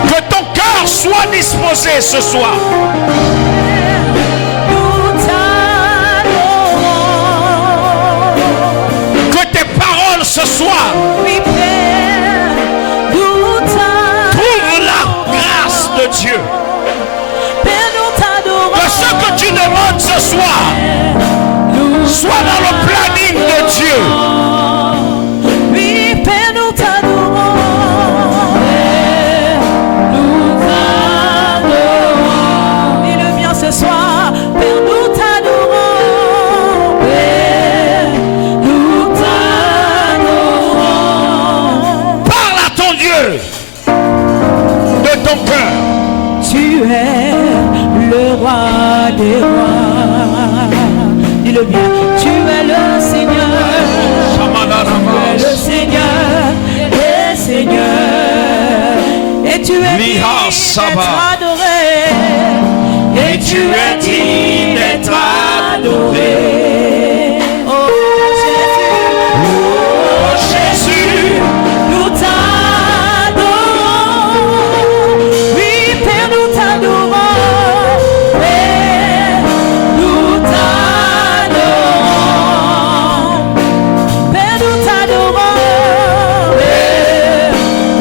Que ton cœur soit disposé ce soir. Nous t'adorons. Que tes paroles ce soir Oui, Père, nous t'adorons. trouvent la grâce de Dieu. Père, nous t'adorons. Que ce que tu demandes ce soir soit dans le planning de Dieu. Oui, Père, nous t'adorons. Père, nous t'adorons. Dis-le bien ce soir. Père, nous t'adorons. Père, nous t'adorons. Parle à ton Dieu de ton cœur. Tu es le roi des rois. Dis-le bien. Tu es le Seigneur. Le Seigneur des Seigneurs. Et tu es digne d'être adoré. Et tu es digne d'être adoré. Oh Jésus, nous t'adorons. Oui, Père, nous t'adorons. Père, nous t'adorons. Père, nous t'adorons. Père,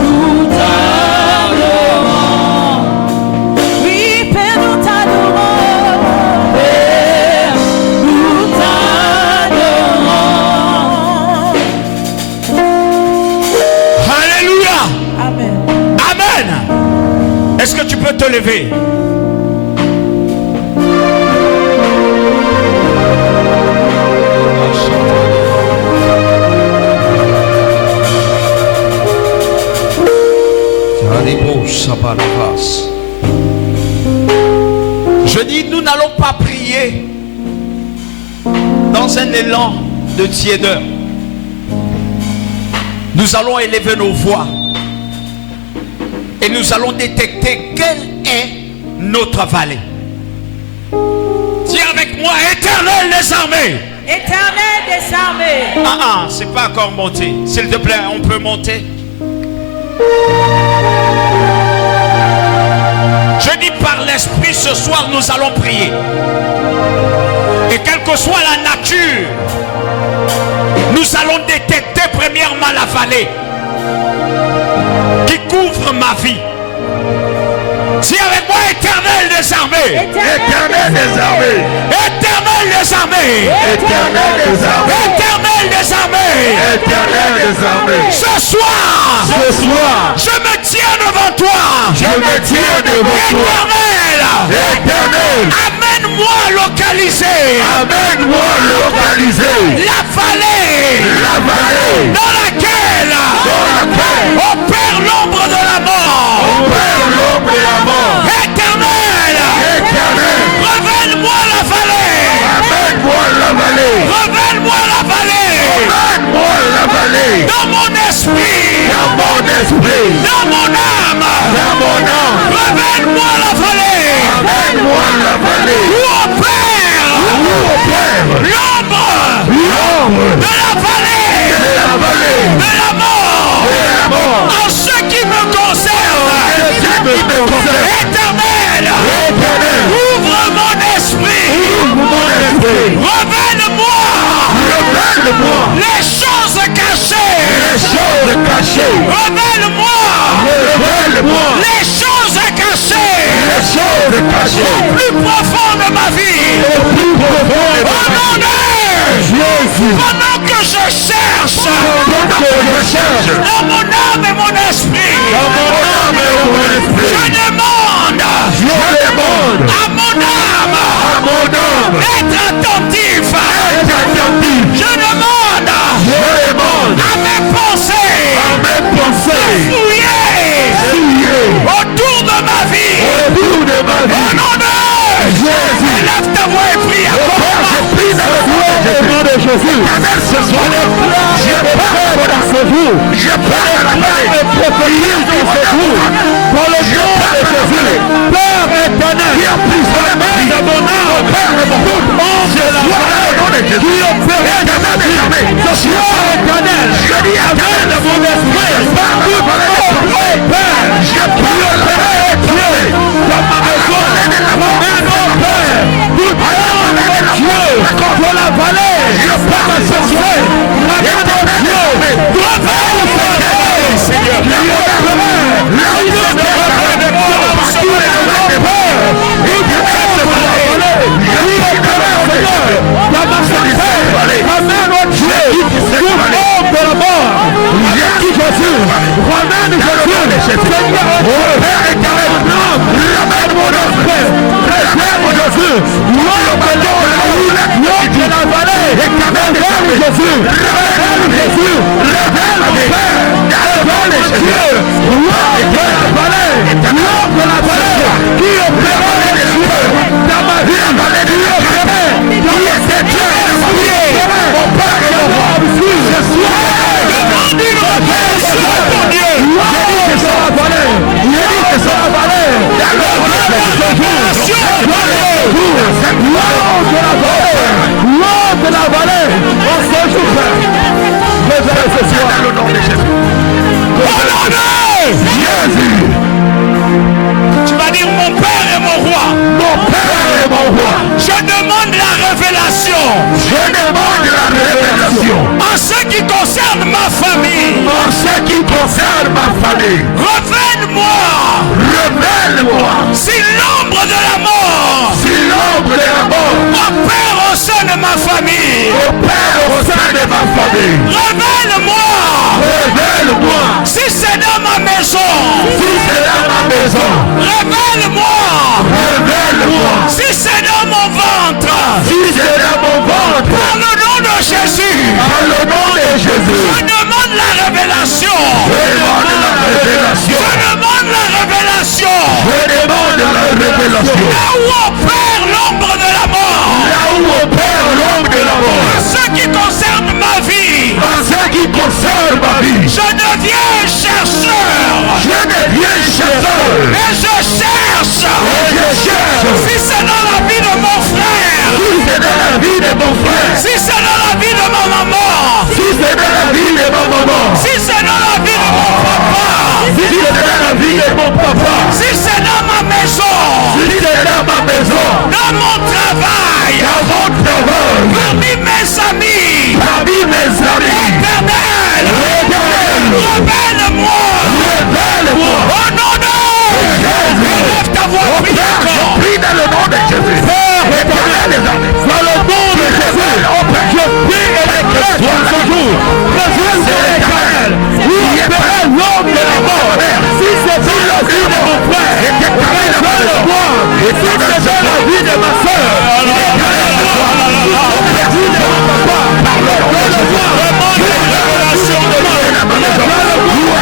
nous t'adorons. Oui, Père, nous t'adorons. Père, nous t'adorons. Alléluia. Amen. Amen. Est-ce que tu peux te lever? Je dis, nous n'allons pas prier dans un élan de tiédeur. Nous allons élever nos voix et nous allons détecter quelle est notre vallée. Dis avec moi, Éternel des armées. Éternel des armées. C'est pas encore monté. S'il te plaît, on peut monter. Je dis par l'esprit, ce soir nous allons prier. Et quelle que soit la nature, nous allons détecter premièrement la vallée qui couvre ma vie. Si avec moi, Éternel des armées. Éternel des armées. Éternel des armées. Éternel des armées. Éternel des armées. Éternel des armées. Ce soir, je me tiens devant toi. Je me tiens devant toi. Éternel. Amène-moi localiser. Amène-moi localiser. La vallée. Dans laquelle. Opère l'ombre de la mort. Éternel. Révèle-moi la vallée. Révèle-moi la vallée. Dans mon esprit. Dans mon âme. Révèle-moi la vallée. Où opère l'ombre de la vallée. De la mort. En ce qui me concerne. Éternel. Ouvre mon esprit. caché. Au plus profond de ma vie. Au plus profond de ma vie. Au nom de Jésus. pendant que je cherche. Pendant que je cherche. Dans mon âme et mon esprit. Dans mon âme et mon esprit. Je demande. Je demande. À mon âme. À mon âme. D'être attentif. Être attentif. Je demande. Je demande. À mes pensées. À mes pensées. Fouiller. Autour de ma vie. Autour de ma Au vie. nom de Jésus. Lève ta voix et prie. Père, je prie dans le nom de Jésus. Ce soir, je parle dans ce jour. Je parle à la paix. Et prophétise dans ce jour. Pour le nom de Jésus. Père éternel. Qui a pris sur ma vie. De mon âme. Père de mon tout monde de la paix. Qui opérait de ma vie. Ce soir éternel. Je dis à Dieu de mon esprit. Tout mon Père. Je prie au Père. Dans ma maison. Amen, mon Père. Tout Dieu, pour la vallée, je parle ce soir. Ramène Dieu, doit faire le Seigneur. Seigneur, tu vas dire mon Père est mon roi. Mon Père est mon roi. Je demande la révélation. Je demande la révélation. En ce qui concerne ma famille. En ce qui concerne ma famille. Révèle-moi. Révèle-moi. Si l'ombre de la mort. Si l'ombre de la mort. Opère au sein de ma famille. Opère au sein de ma famille. Révèle-moi. Révèle-moi. Si c'est dans ma maison. Si c'est dans ma maison. Révèle-moi. Révèle-moi. Si c'est dans mon ventre. Si c'est dans mon ventre. Par le nom de Jésus. Par le nom de Jésus. Je demande la révélation. Je demande la révélation. Je demande la révélation. Je demande la révélation. Là où opère l'ombre de la mort. Là où opère l'ombre de la mort. En ce qui concerne ma vie. En ce qui concerne ma vie. Je deviens chercheur. Je deviens chercheur. Et je cherche. Et je cherche. Si c'est dans la vie de mon frère. Si c'est dans la vie de mon frère. Si c'est dans la vie de ma maman. Si c'est dans la vie de ma maman. Si c'est dans la vie de mon papa. Si c'est dans la vie de mon papa. Si c'est dans ma maison. Si c'est dans ma maison. Dans mon travail. Dans mon travail. Parmi mes amis. Parmi mes amis. Éternel. Révèle-moi. Révèle-moi. Au nom de Jésus. Lève ta voix. Je prie dans le nom de Jésus. Père éternel. Dans le nom de Jésus. Je prie et déclare ce jour. Révèle-moi éternel. Oui, éternel, l'homme de la mort. Si c'est dans la vie de mon frère. Révèle-moi. Et si c'est dans la vie de ma soeur. Révèle-moi. Si c'est dans la vie de mon papa. Révèle-moi. Révèle-moi.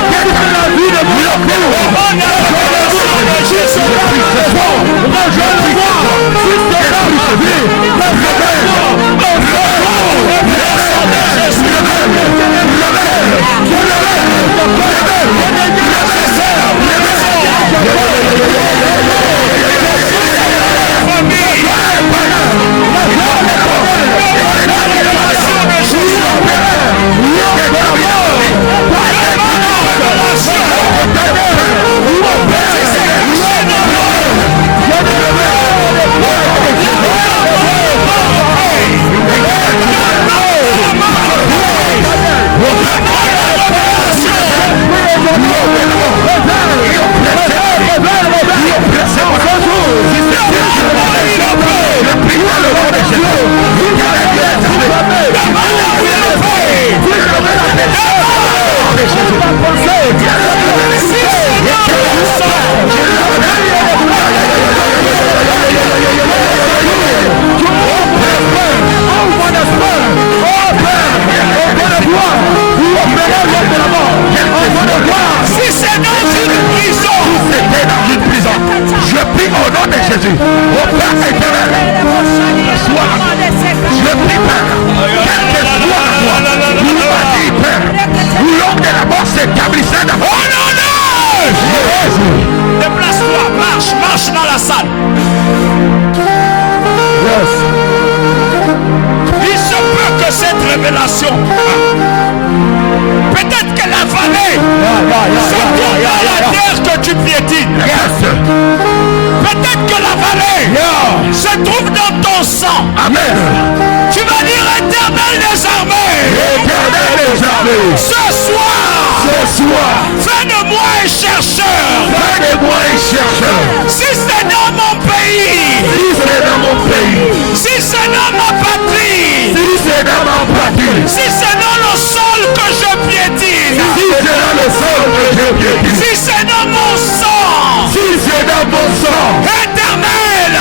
éternel. Ce soir, je prie, Père, quel que soit la voie, nous m'a dit, Père, où l'homme de la mort s'établissait dans mon nom. Jésus. Déplace-toi, marche dans la salle. Yes. Il se peut que cette révélation, peut-être que la vallée se trouve dans la terre que tu piétines. Yes. Peut-être que la vallée se trouve dans ton sang. Amen. Tu vas dire Éternel des armées. Éternel des armées. Ce soir, fais de moi un chercheur. Fais de moi un chercheur. Si c'est dans mon pays, Si c'est dans mon pays, si c'est dans ma patrie, si c'est dans ma patrie, si c'est dans le sol que je piétine, si c'est dans le sol que je piétine, si c'est dans mon sang, si c'est dans mon sang, Éternel,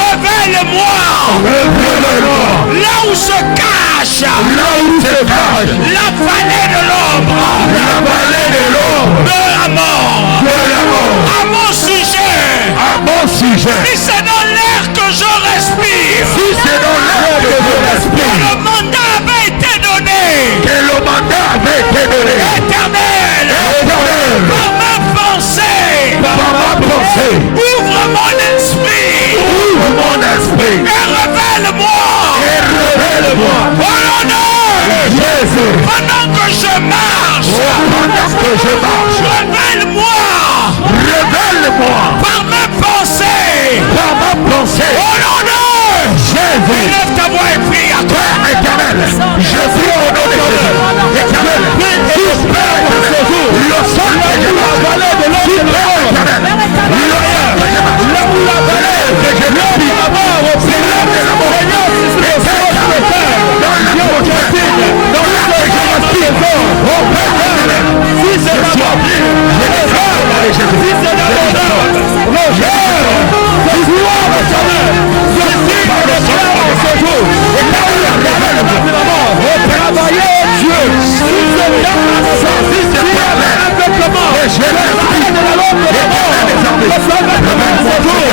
révèle-moi, révèle-moi là où se cache là où se cache la vallée de l'ombre, la vallée de l'ombre, de la mort, à mon sujet. Si c'est dans l'air que je respire, si c'est dans l'air que je respire, le mandat avait été donné, que le mandat avait été donné, Éternel, par ma pensée, ouvre mon esprit, et révèle-moi, oh l'honneur, Jésus, pendant que je marche, révèle-moi, par mes pensées, oh l'honneur, Jésus, lève ta voix et prie à toi. éternel, je suis au nom de Jésus, éternel, le sol que je marche, là où la vallée que je respire, c'est là de la mort, dans la prochaine, dans la que je respire, oh Père éternel, si c'est la mort, je si c'est la mort, ce soir, éternel, je suis dans le sol de ce jour, et là où la révèle de la mort, travailler Dieu, si c'est bien si c'est bien simplement, et je l'ai dit de la langue de la mort, le sol de ce jour,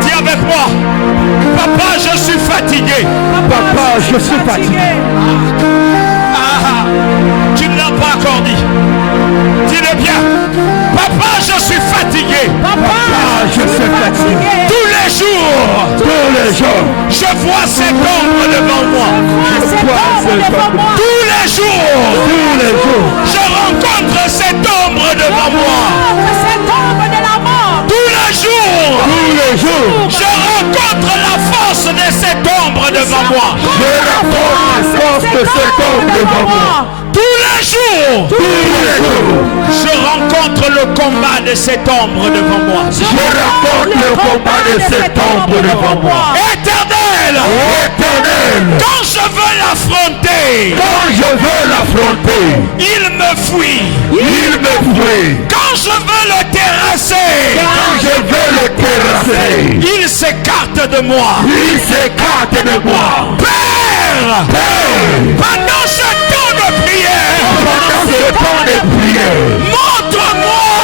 Dis avec moi, papa, je suis fatigué. Papa, je suis fatigué. Tu ne l'as pas encore dit. Dis-le bien. Papa, je suis fatigué. Papa, je suis fatigué. Tous les jours, je vois cet ombre devant moi. Tous les jours, je rencontre cet ombre devant moi. Tous les jours, je rencontre la force de cette ombre devant moi. Tous les jours, je rencontre le combat de cette ombre devant moi. Éternel, quand je veux l'affronter, il me fuit. Quand je veux le terrasser, il s'écarte de moi. Père, pendant ce temps de prière, montre-moi,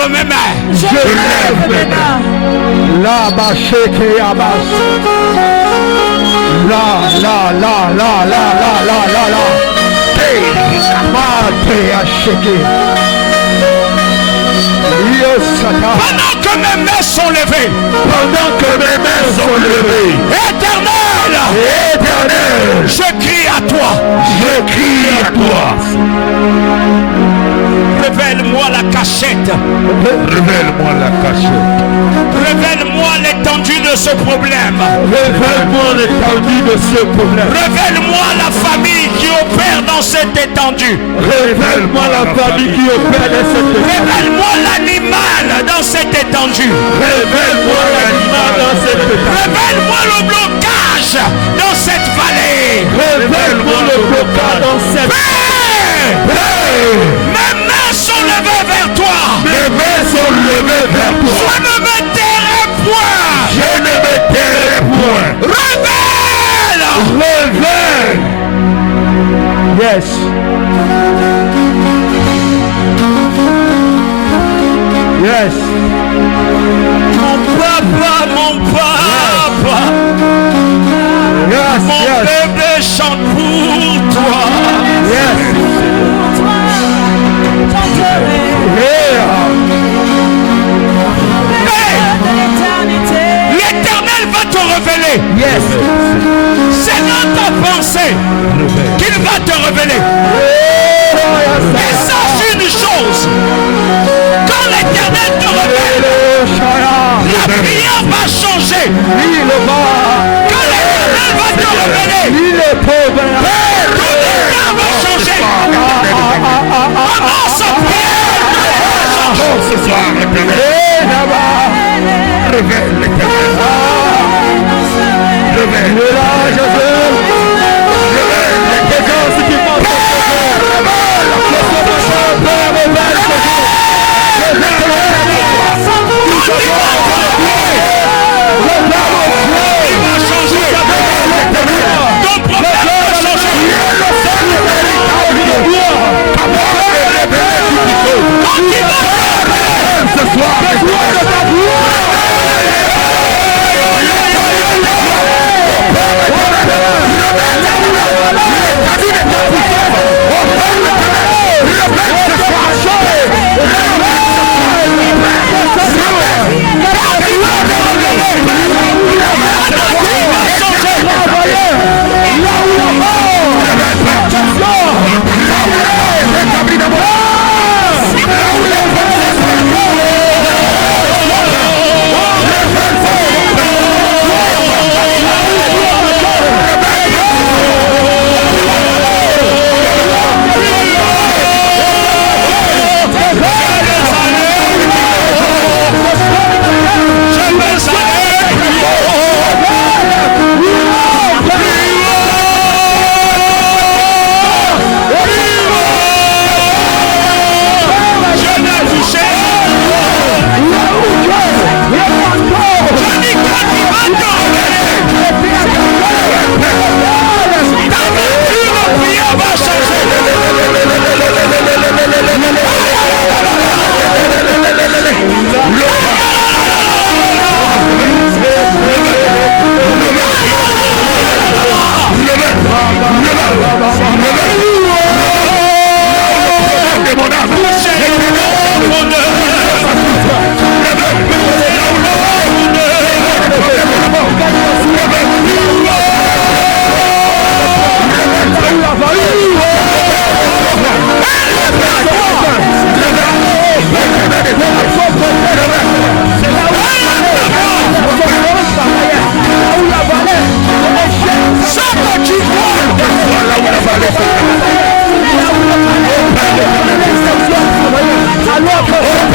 lève mes mains. Je lève mes mains. La bacheke yabas. La. Hey, mate asheke. Pendant que mes mains sont levées. Éternel. Je crie à toi. Révèle-moi la cachette. Révèle-moi l'étendue de ce problème. Révèle-moi la famille qui opère dans cette étendue. Révèle-moi la famille qui opère dans cette étendue. Révèle-moi l'animal dans cette étendue. Révèle-moi l'animal dans cette étendue. Révèle-moi le blocage dans cette vallée. Révèle-moi le blocage dans cette Père, mes mains sont levées vers toi. Mes mains sont levées vers toi. Je ne me tairai point. Je ne me tairai point. Révèle. Révèle. Yes. Yes. Mon papa. Yes. Mon Yes. bébé chante pour toi. Yes. Pour toi, chanterai. Yeah. De l'éternité. L'Éternel va te révéler. Yes. C'est dans ta pensée qu'il va te révéler. Et sache une chose. Quand l'Éternel te révèle, la prière va changer. Quand l'Éternel va te révéler, ton état va changer. Commence à prier. Ce soir, révèle l'Éternel. Révèle la Jésus. Révèle les présence qui manque. Ton problème va changer. Ce soir, Alors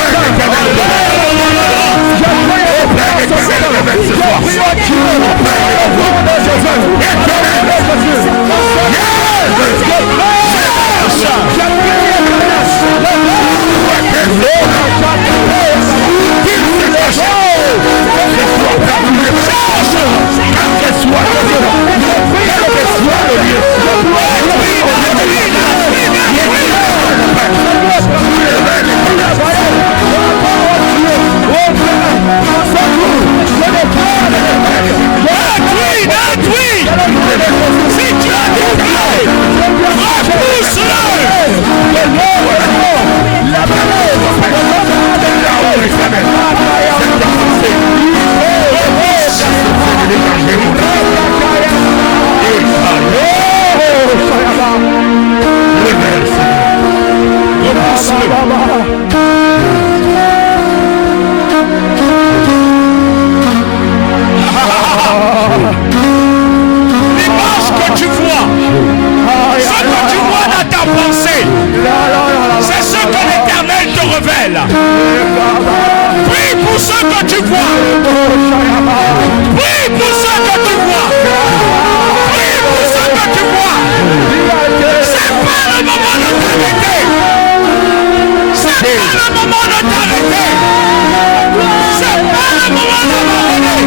L'image que tu vois, ce que tu vois dans ta pensée, c'est ce que l'Éternel te révèle. Prie pour ce que tu vois. Prie pour ce que tu vois. Prie pour ce que tu vois. C'est pas le moment de t'arrêter. C'est pas le moment de t'arrêter. C'est pas le moment d'abandonner.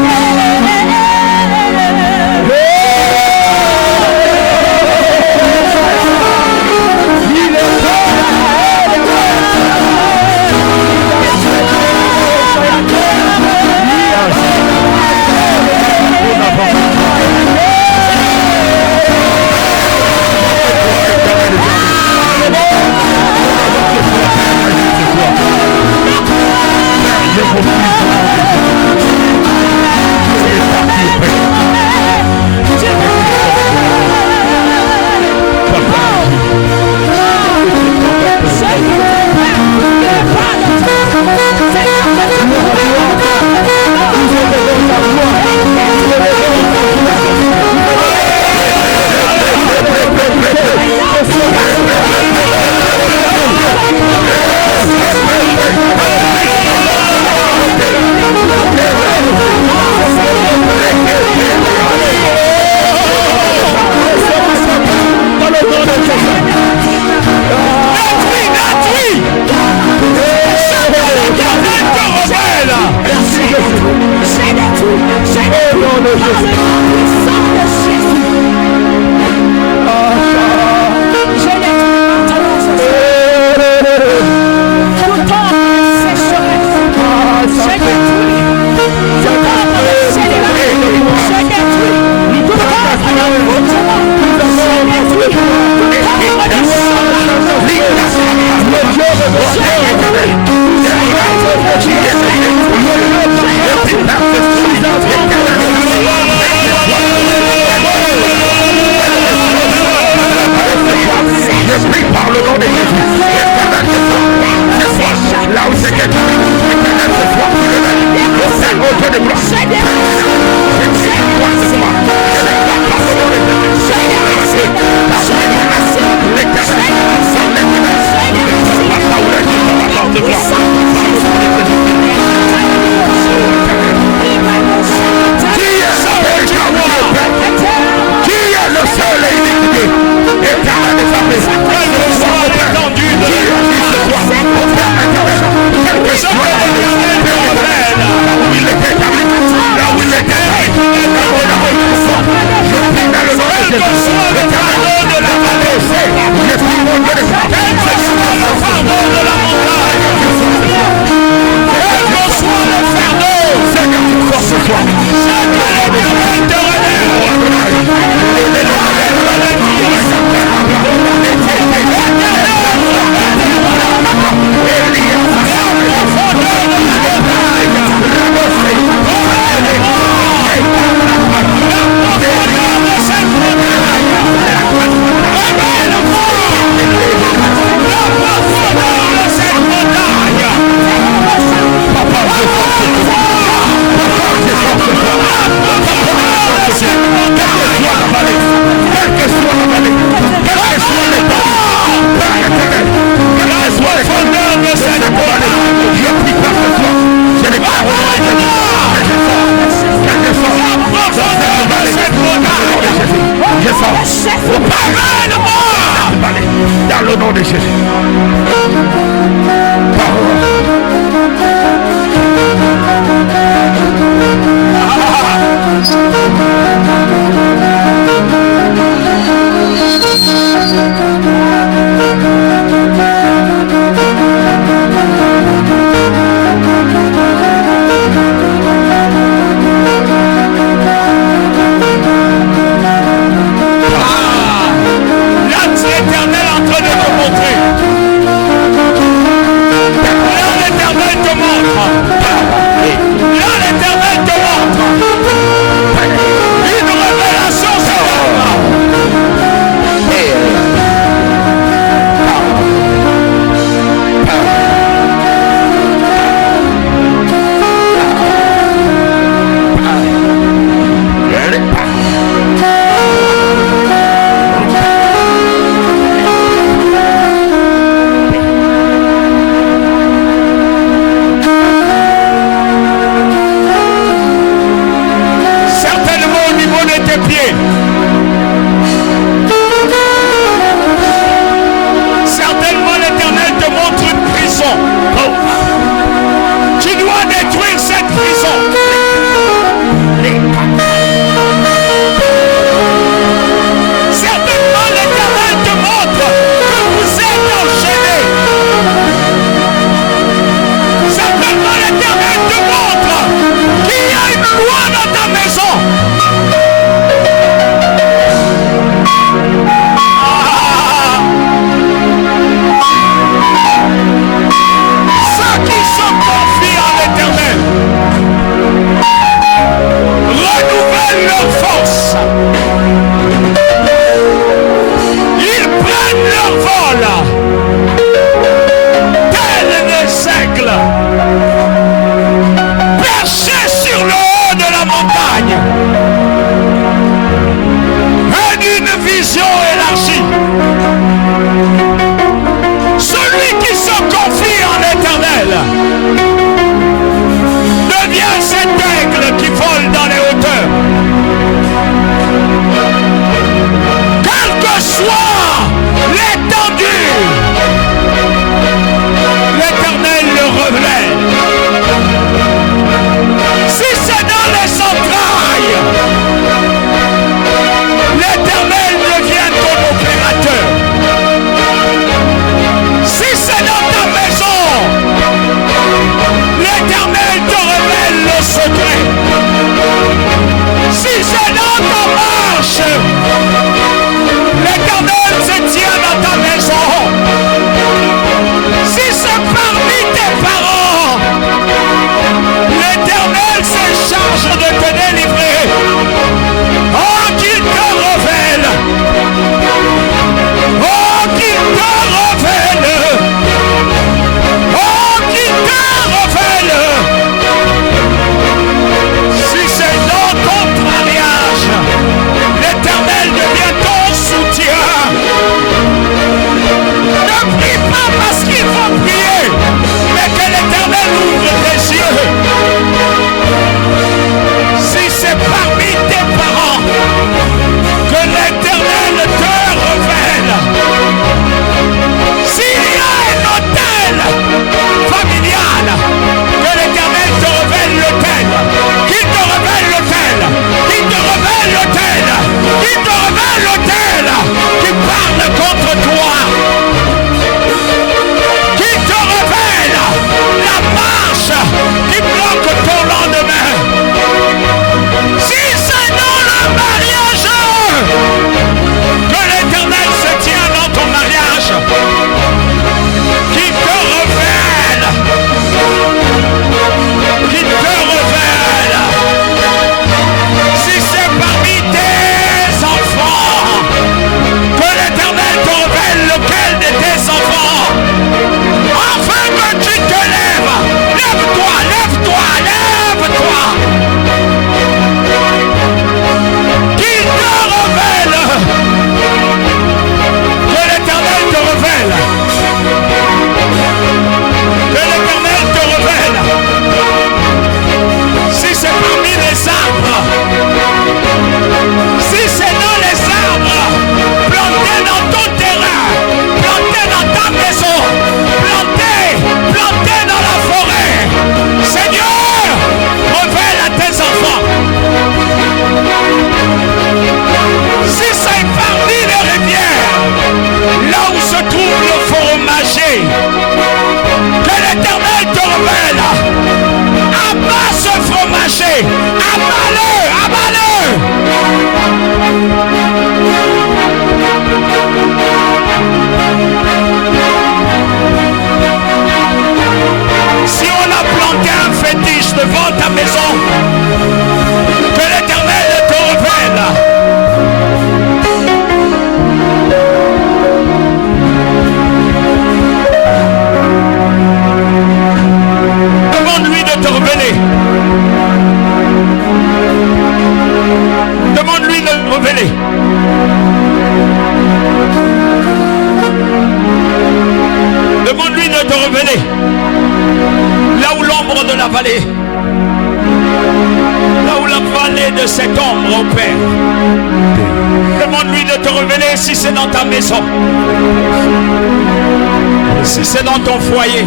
Dans le nom de Jésus. L'Éternel est en train de te montrer fromager. Que l'Éternel te révèle. Abat ce fromager. Abat-le, abat-le. Si on a planté un fétiche devant ta maison, que l'Éternel te révèle. Demande-lui de te révéler. Demande-lui de te révéler. Demande-lui de te révéler. Là où l'ombre de la vallée, là où la vallée de cette ombre opère, demande-lui de te révéler si c'est dans ta maison, si c'est dans ton foyer.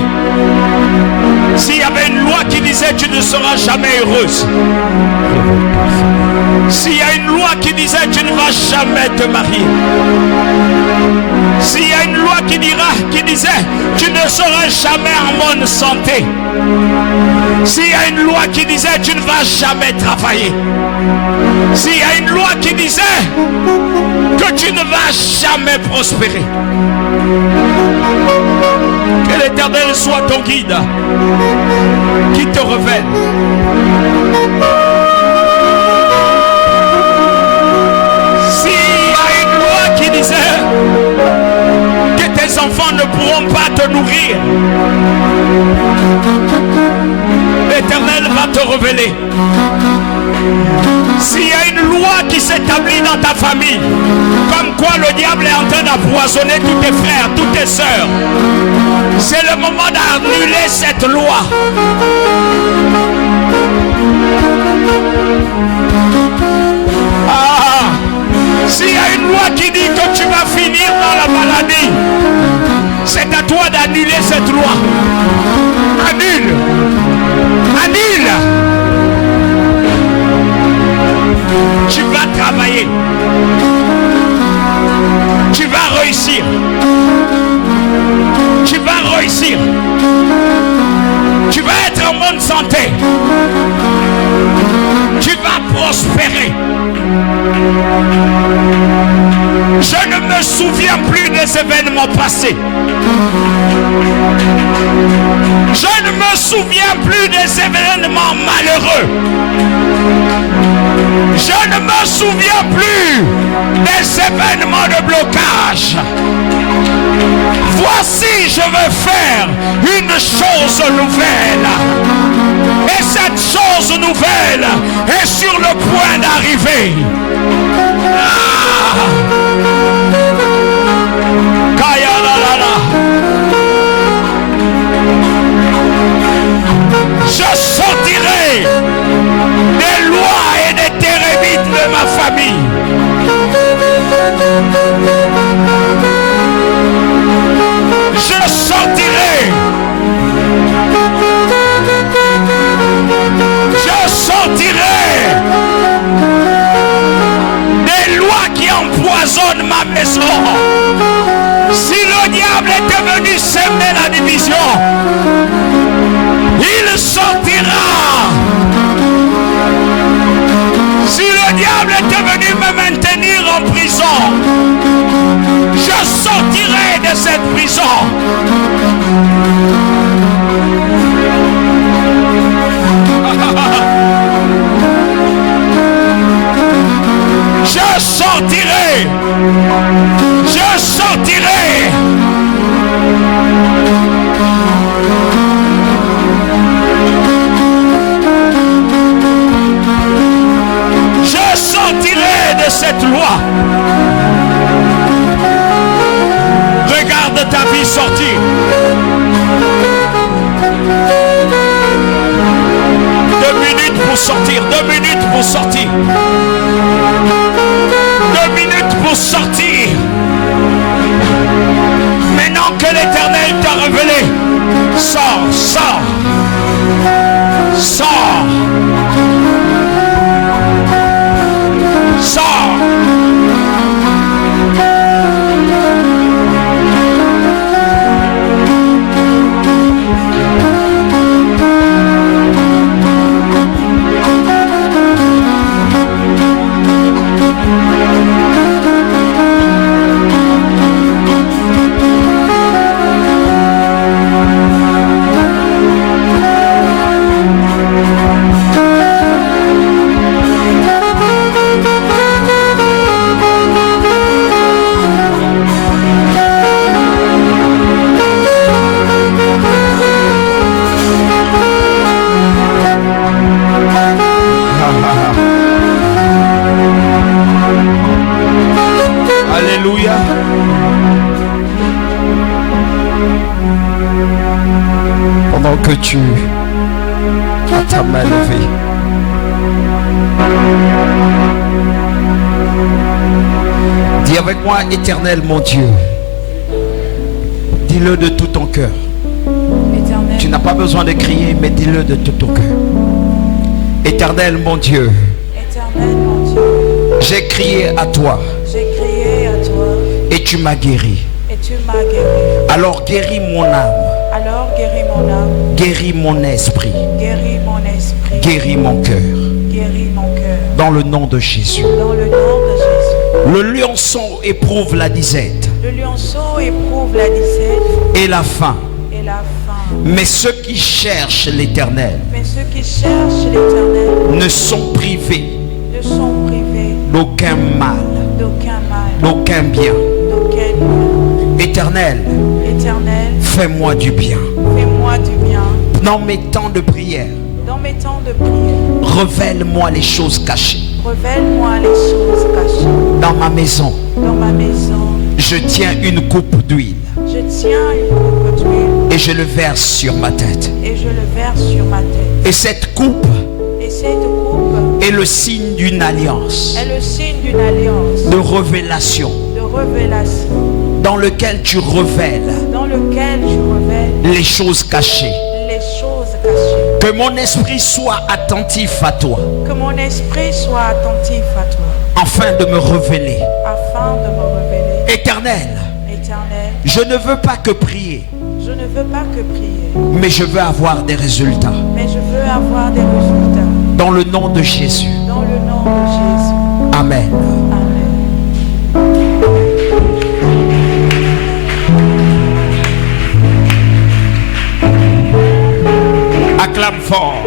S'il y avait une loi qui disait tu ne seras jamais heureuse, s'il y a une loi qui disait tu ne vas jamais te marier, s'il y a une loi qui disait tu ne seras jamais en bonne santé, s'il y a une loi qui disait tu ne vas jamais travailler, s'il y a une loi qui disait que tu ne vas jamais prospérer, que l'Éternel soit ton guide, qui te révèle. S'il y a une loi qui disait que tes enfants ne pourront pas te nourrir, l'Éternel va te révéler. S'il y a une loi qui s'établit dans ta famille, comme quoi le diable est en train d'empoisonner tous tes frères, toutes tes sœurs, c'est le moment d'annuler cette loi. Ah, s'il y a une loi qui dit que tu vas finir dans la maladie, c'est à toi d'annuler cette loi. Annule. Annule. Tu vas travailler. Tu vas réussir. Tu vas réussir. Tu vas être en bonne santé. Tu vas prospérer. Je ne me souviens plus des événements passés. Je ne me souviens plus des événements malheureux. Je ne me souviens plus des événements de blocage. Voici, je veux faire une chose nouvelle. Et cette chose nouvelle est sur le point d'arriver. Ah! Kaya la la la. Je sortirai des lois et des térébites de ma famille. Je sortirai. Je sortirai des lois qui empoisonnent ma maison. Si le diable était venu semer la division, il sortira. Si le diable était venu me maintenir en prison, je sortirai de cette prison. Je sortirai. Je sortirai. Je sortirai de cette loi. Regarde ta vie sortir. 2 minutes pour sortir. 2 minutes pour sortir. 2 minutes pour sortir. Maintenant que l'Éternel t'a révélé, sors, sors, sors, sors. Pendant que tu as ta main levée, dis avec moi, Éternel mon Dieu. Dis-le de tout ton cœur. Éternel, Tu n'as pas besoin de crier, mais dis-le de tout ton cœur. Éternel mon Dieu, Éternel mon Dieu, j'ai crié à toi j'ai crié à toi et tu m'as guéri. et tu m'as guéri. Alors guéris mon âme, Alors guéris mon âme, guéris mon esprit, guéris mon esprit, guéris mon cœur. guéris mon cœur. Dans le nom de Jésus. Dans le nom de Jésus. Le lionceau éprouve la disette Le lionceau éprouve la disette et la faim. et la faim. Mais ceux qui cherchent l'Éternel Mais ceux qui cherchent l'Éternel ne sont privés ne sont privés d'aucun mal, d'aucun mal, d'aucun bien. d'aucun bien. Éternel, Éternel, fais-moi du bien. fais-moi du bien. Dans mes temps de prière, Dans mes temps de prière, révèle-moi les choses cachées. révèle-moi les choses cachées. Dans ma maison, Dans ma maison, je tiens une coupe d'huile je tiens une coupe d'huile et je le verse sur ma tête. et je le verse sur ma tête. Et cette coupe Et cette coupe est le signe d'une alliance, est le signe d'une alliance de révélation, de révélation dans lequel tu révèles dans lequel je révèle les choses cachées. les choses cachées. Que mon esprit soit attentif à toi, Que mon esprit soit attentif à toi afin de me révéler. afin de me révéler. Éternel, Éternel, je ne veux pas que prier, je ne veux pas que prier, mais je veux avoir des résultats. mais je veux avoir des résultats. Dans le nom de Jésus. Dans le nom de Jésus. Amen. Amen. Acclame fort.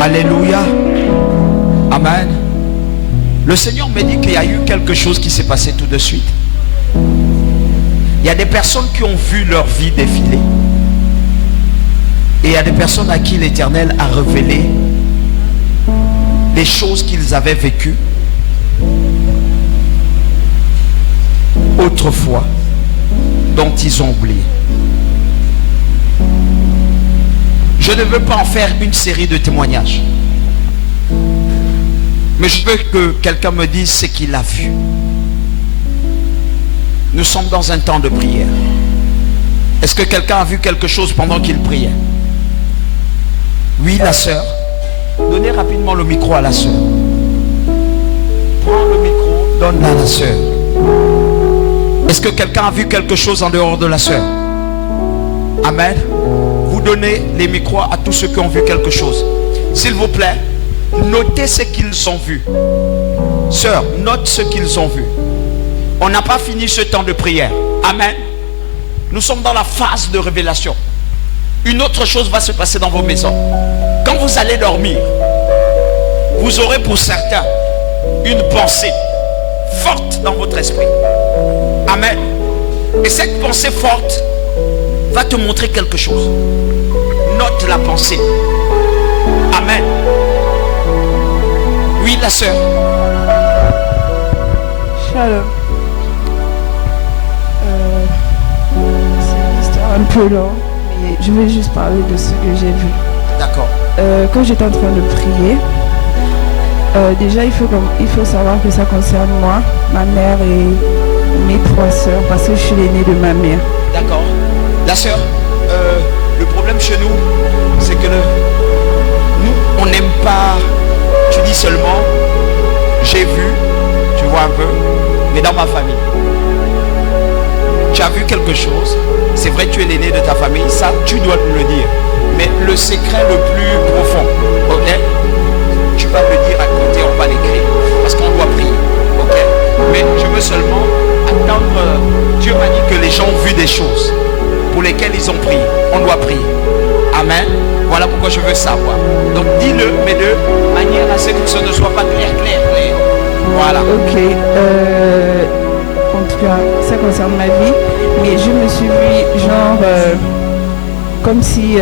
Alléluia. Amen. Le Seigneur me dit qu'il y a eu quelque chose qui s'est passé tout de suite. Il y a des personnes qui ont vu leur vie défiler. Et il y a des personnes à qui l'Éternel a révélé des choses qu'ils avaient vécues autrefois, dont ils ont oublié. Je ne veux pas en faire une série de témoignages, mais je veux que quelqu'un me dise ce qu'il a vu. Nous sommes dans un temps de prière. Est-ce que quelqu'un a vu quelque chose pendant qu'il priait? Oui, la sœur. Donnez rapidement le micro à la sœur. Prends le micro, donne-le à la sœur. Est-ce que quelqu'un a vu quelque chose en dehors de la sœur? Amen. Vous donnez les micros à tous ceux qui ont vu quelque chose. S'il vous plaît, notez ce qu'ils ont vu. Sœur, note ce qu'ils ont vu. On n'a pas fini ce temps de prière. Amen. Nous sommes dans la phase de révélation. Une autre chose va se passer dans vos maisons. Quand vous allez dormir, vous aurez pour certains une pensée forte dans votre esprit. Amen. Et cette pensée forte va te montrer quelque chose. Note la pensée. Amen. Oui, la sœur. Shalom. C'est une histoire un peu longue, mais je vais juste parler de ce que j'ai vu. D'accord. Quand j'étais en train de prier, déjà il faut savoir que ça concerne moi, ma mère et mes 3 sœurs, parce que je suis l'aînée de ma mère. D'accord. La sœur, le problème chez nous, c'est que nous, on n'aime pas, tu dis seulement, j'ai vu, tu vois un peu, mais dans ma famille. Tu as vu quelque chose, c'est vrai que tu es l'aîné de ta famille, ça tu dois nous le dire. Mais le secret le plus profond, ok, tu vas le dire à côté, on va l'écrire, parce qu'on doit prier, ok. Mais je veux seulement attendre, Dieu m'a dit que les gens ont vu des choses pour lesquelles ils ont prié, on doit prier. Amen. Voilà pourquoi je veux savoir. Donc dis-le, mais de manière à ce que ce ne soit pas clair. Voilà. Ok. En tout cas, ça concerne ma vie, mais je me suis vue genre comme si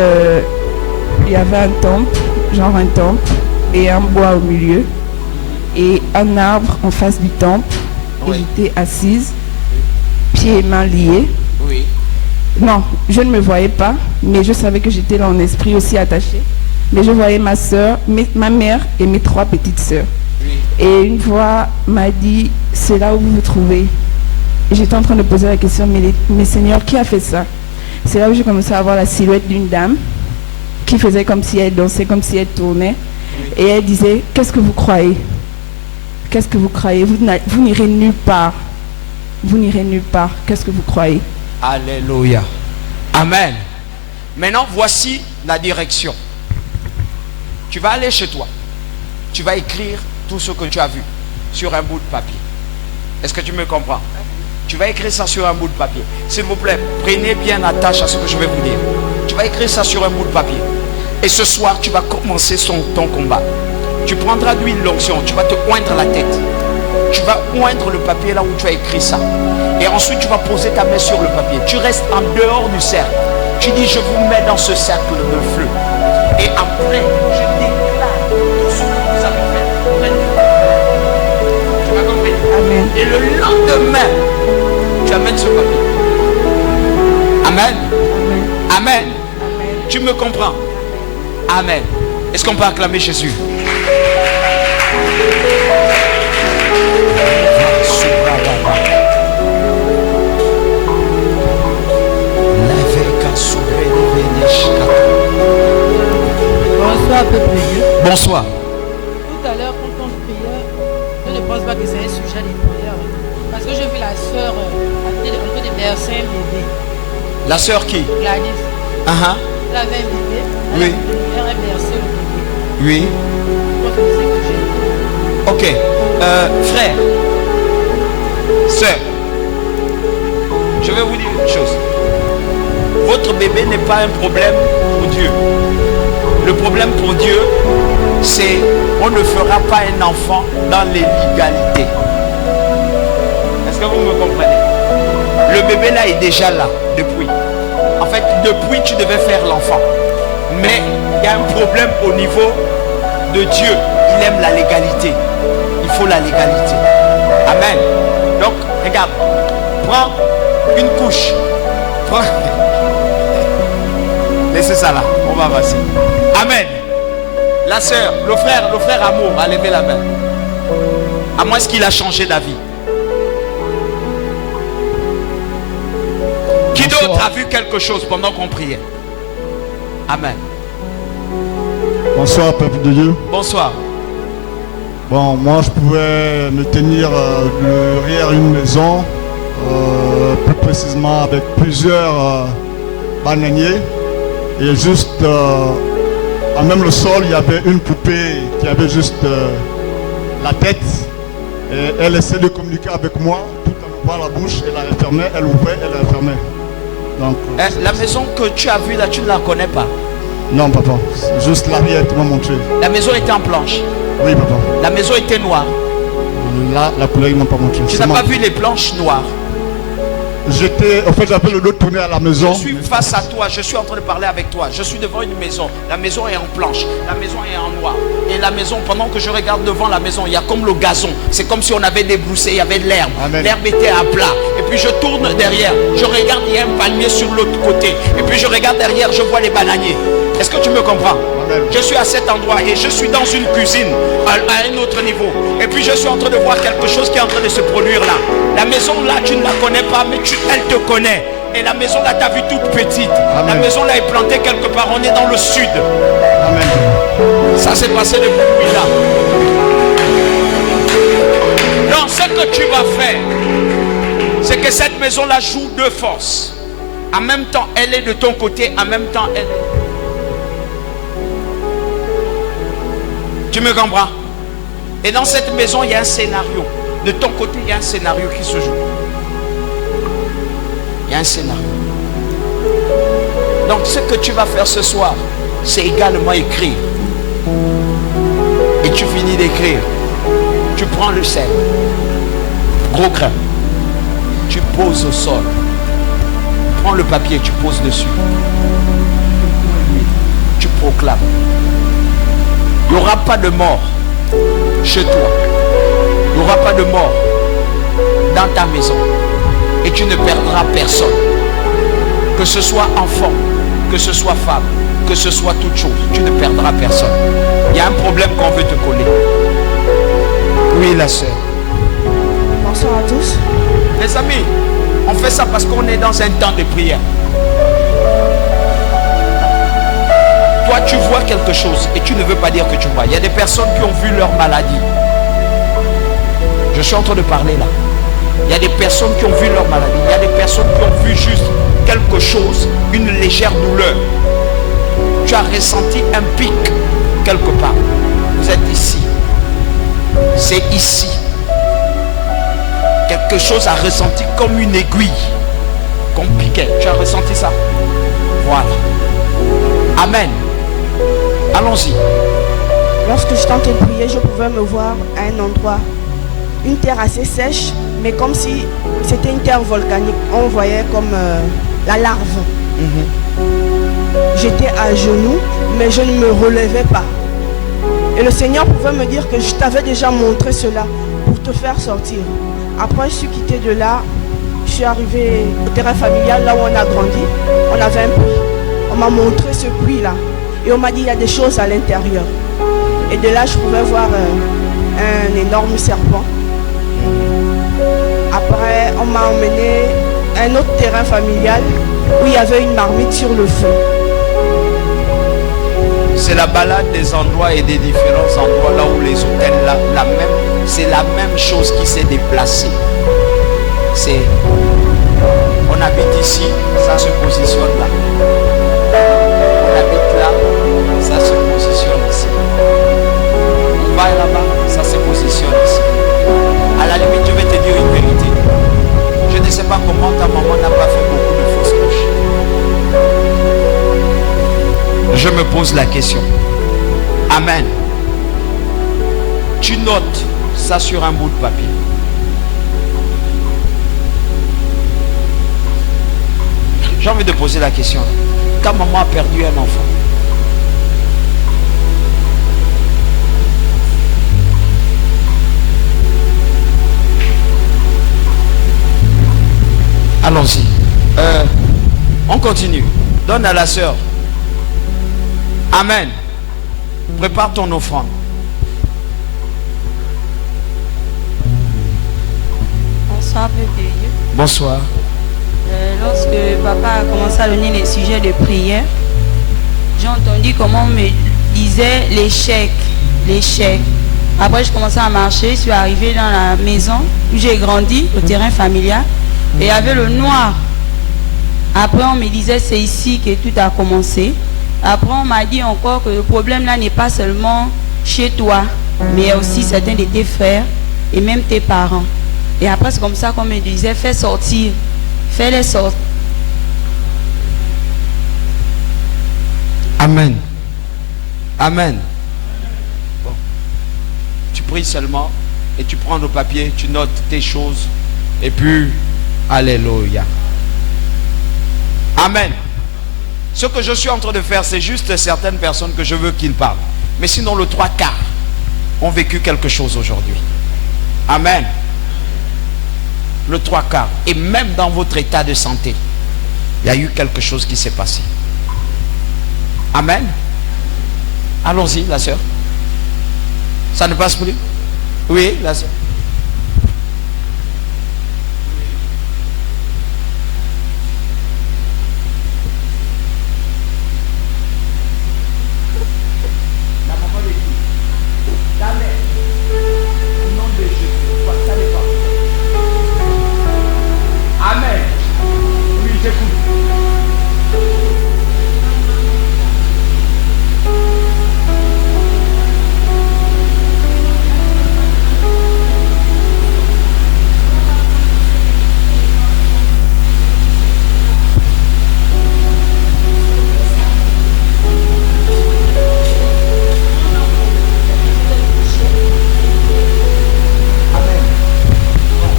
il y avait un temple, genre un temple, et un bois au milieu et un arbre en face du temple. Oui. Et j'étais assise, pieds et mains liés. Oui. Non, je ne me voyais pas, mais je savais que j'étais là en esprit aussi attachée. Mais je voyais ma soeur, ma mère et mes 3 petites sœurs. Oui. Et une voix m'a dit, c'est là où vous vous trouvez. Et j'étais en train de poser la question, mais Seigneur, qui a fait ça? C'est là où j'ai commencé à voir la silhouette d'une dame qui faisait comme si elle dansait, comme si elle tournait. Et elle disait, qu'est-ce que vous croyez? Qu'est-ce que vous croyez? Vous n'irez nulle part. Vous n'irez nulle part. Qu'est-ce que vous croyez? Alléluia. Amen. Maintenant, voici la direction. Tu vas aller chez toi. Tu vas écrire tout ce que tu as vu sur un bout de papier. Est-ce que tu me comprends? Tu vas écrire ça sur un bout de papier. S'il vous plaît, prenez bien attache à ce que je vais vous dire. Tu vas écrire ça sur un bout de papier. Et ce soir, tu vas commencer ton combat. Tu prendras de l'huile l'onction. Tu vas te oindre la tête. Tu vas oindre le papier là où tu as écrit ça. Et ensuite, tu vas poser ta main sur le papier. Tu restes en dehors du cercle. Tu dis, je vous mets dans ce cercle de feu. Et après, je déclare tout ce que vous avez fait. Tu m'as compris? Amen. Et le lendemain, tu amènes ce papier. Amen. Amen. Amen. Tu me comprends? Amen. Est-ce qu'on peut acclamer Jésus? Bonsoir, peuple de Dieu. Bonsoir. Tout à l'heure, quand on priait, je ne pense pas que c'est un sujet de prière. Parce que j'ai vu la soeur en train de bercer un bébé. La sœur qui? Gladys. Elle avait un bébé. Oui. Elle a bercé le bébé. Oui. Moi, c'est ce que j'ai vu. Ok. Frère. Sœur. Je vais vous dire une chose. Votre bébé n'est pas un problème pour Dieu. Le problème pour Dieu, c'est on ne fera pas un enfant dans l'illégalité. Est-ce que vous me comprenez? Le bébé là est déjà là depuis. En fait, depuis tu devais faire l'enfant. Mais il y a un problème au niveau de Dieu. Il aime la légalité. Il faut la légalité. Amen. Donc, regarde. Prends une couche. Prends... Laissez ça là. On va passer. Amen. La sœur, le frère Amour a levé la main. À moins qu'il a changé d'avis. Qui d'autre a vu quelque chose pendant qu'on priait? Amen. Bonsoir, peuple de Dieu. Bonsoir. Bon, moi je pouvais me tenir derrière une maison, plus précisément avec plusieurs bananiers. Et juste, à même le sol, il y avait une poupée qui avait juste la tête. Et elle essayait de communiquer avec moi, tout en ouvrant la bouche. Elle la refermait, elle ouvrait, elle la refermait. Donc, La maison que tu as vue là, tu ne la connais pas? non, papa. C'est juste l'arrière qui m'a montré. La maison était en planche. Oui, papa. La maison était noire. Là, la couleur, ils ne m'ont pas montré. Tu n'as pas vu les planches noires? En fait, j'avais le dos tourné à la maison. Je suis face à toi, je suis en train de parler avec toi. Je suis devant une maison. La maison est en planche. La maison est en noir. Et la maison, pendant que je regarde devant la maison, il y a comme le gazon. C'est comme si on avait débroussé, il y avait de l'herbe. L'herbe était à plat. Et puis je tourne derrière. Je regarde, il y a un palmier sur l'autre côté. Et puis je regarde derrière, je vois les bananiers. Est-ce que tu me comprends? Amen. Je suis à cet endroit et je suis dans une cuisine à un autre niveau. Et puis je suis en train de voir quelque chose qui est en train de se produire là. La maison là, tu ne la connais pas, mais elle te connaît. Et la maison là, tu as vu toute petite. Amen. La maison là est plantée quelque part. On est dans le sud. Amen. Ça s'est passé depuis là. Donc ce que tu vas faire, c'est que cette maison là joue deux forces. En même temps, elle est de ton côté. En même temps, elle est... Tu me comprends? Et dans cette maison, il y a un scénario. De ton côté, il y a un scénario qui se joue. Il y a un scénario. Donc ce que tu vas faire ce soir, c'est également écrire. Et tu finis d'écrire. Tu prends le sel. Gros grain. Tu poses au sol. Prends le papier, tu poses dessus. Tu proclames. Il n'y aura pas de mort chez toi. Il n'y aura pas de mort dans ta maison. Et tu ne perdras personne. Que ce soit enfant, que ce soit femme, que ce soit toute chose, tu ne perdras personne. Il y a un problème qu'on veut te coller. Oui, la sœur. Bonsoir à tous. Les amis, on fait ça parce qu'on est dans un temps de prière. Toi, tu vois quelque chose et tu ne veux pas dire que tu vois. Il y a des personnes qui ont vu leur maladie. Je suis en train de parler là. Il y a des personnes qui ont vu leur maladie. Il y a des personnes qui ont vu juste quelque chose, une légère douleur. Tu as ressenti un pic quelque part. Vous êtes ici. C'est ici. Quelque chose a ressenti comme une aiguille. Comme piquait. Tu as ressenti ça? Voilà. Amen. Allons-y. Lorsque je tentais de prier, je pouvais me voir à un endroit, une terre assez sèche, mais comme si c'était une terre volcanique. On voyait comme la larve. J'étais à genoux, mais je ne me relevais pas. Et le Seigneur pouvait me dire que je t'avais déjà montré cela pour te faire sortir. Après, je suis quitté de là. Je suis arrivé au terrain familial, là où on a grandi. On avait un puits. On m'a montré ce puits-là. Et on m'a dit, il y a des choses à l'intérieur. Et de là, je pouvais voir un énorme serpent. Après, on m'a emmené à un autre terrain familial où il y avait une marmite sur le feu. C'est la balade des endroits et des différents endroits là où les hôtels, c'est la même chose qui s'est déplacée. On habite ici, ça se positionne là. On habite là, ça se positionne ici. On va là-bas, ça se positionne ici. À la limite, je vais te dire une vérité. Je ne sais pas comment ta maman n'a pas fait beaucoup de fausses couches. Je me pose la question. Amen. Tu notes ça sur un bout de papier. J'ai envie de poser la question. Quand maman a perdu un enfant, allons-y. On continue. Donne à la sœur. Amen. Prépare ton offrande. Bonsoir, peuple de Dieu. Bonsoir. Lorsque papa a commencé à donner les sujets de prière, j'ai entendu comment on me disait l'échec. Après, je commençais à marcher, je suis arrivée dans la maison où j'ai grandi, au terrain familial, et il y avait le noir. Après, on me disait c'est ici que tout a commencé. Après, on m'a dit encore que le problème là n'est pas seulement chez toi, mais aussi certains de tes frères et même tes parents. Et après, c'est comme ça qu'on me disait fais sortir. Fais-les sortir. Amen. Amen. Bon. Tu pries seulement et tu prends le papier, tu notes tes choses et puis, alléluia. Amen. Ce que je suis en train de faire, c'est juste certaines personnes que je veux qu'ils parlent. Mais sinon, le 3/4 ont vécu quelque chose aujourd'hui. Amen. Le 3/4. Et même dans votre état de santé, il y a eu quelque chose qui s'est passé. Amen. Allons-y, la sœur. Ça ne passe plus? Oui, la sœur. La maman de qui? Ta mère. Au nom de Jésus. Ça dépend. Amen. Oui, j'écoute.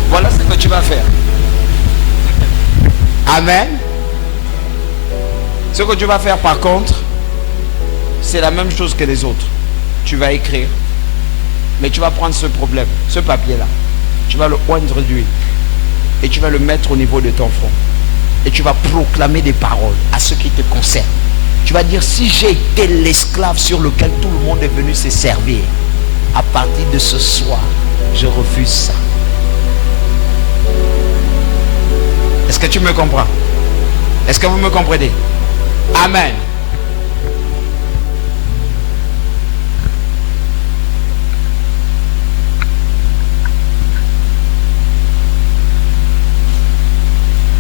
Voilà ce que tu vas faire. Amen. Ce que tu vas faire par contre, c'est la même chose que les autres. tu vas écrire. Mais tu vas prendre ce problème, ce papier-là. Tu vas le oindre d'huile. Et tu vas le mettre au niveau de ton front. Et tu vas proclamer des paroles à ceux qui te concernent. Tu vas dire, si j'ai été l'esclave sur lequel tout le monde est venu se servir, à partir de ce soir, je refuse ça. Est-ce que tu me comprends? Est-ce que vous me comprenez? Amen.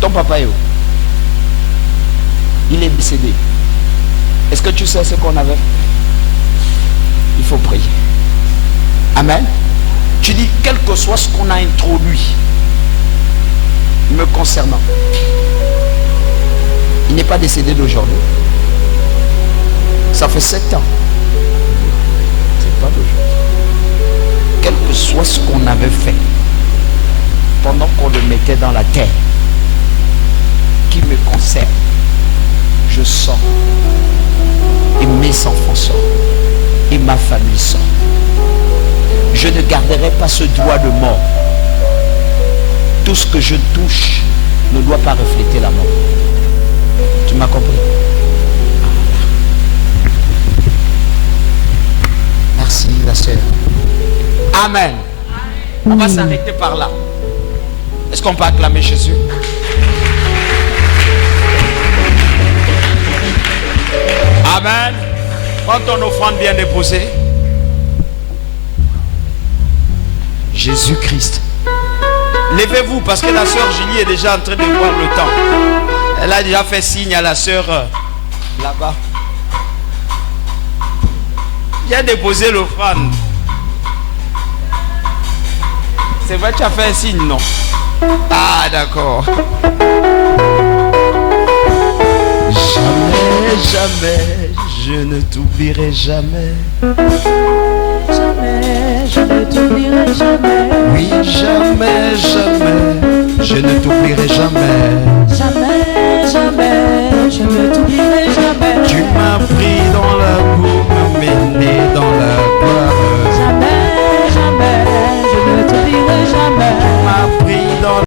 Ton papa est où? Il est décédé. Est-ce que tu sais ce qu'on avait? Il faut prier. Amen. Tu dis, quel que soit ce qu'on a introduit me concernant, il n'est pas décédé d'aujourd'hui. Ça fait 7 ans. C'est pas d'aujourd'hui. Quel que soit ce qu'on avait fait pendant qu'on le mettait dans la terre, qui me concerne, je sors. Et mes enfants sortent. Et ma famille sort. Je ne garderai pas ce droit de mort. Tout ce que je touche ne doit pas refléter la mort. Tu m'as compris? Merci la sœur. Amen. On va s'arrêter par là. Est-ce qu'on peut acclamer Jésus? Amen. Prends ton offrande bien déposée. Jésus-Christ. Levez-vous parce que la sœur Julie est déjà en train de voir le temps. Elle a déjà fait signe à la sœur là-bas. Viens déposer l'offrande. C'est vrai que tu as fait un signe, non? Ah, d'accord. Jamais, jamais, je ne t'oublierai jamais. Jamais,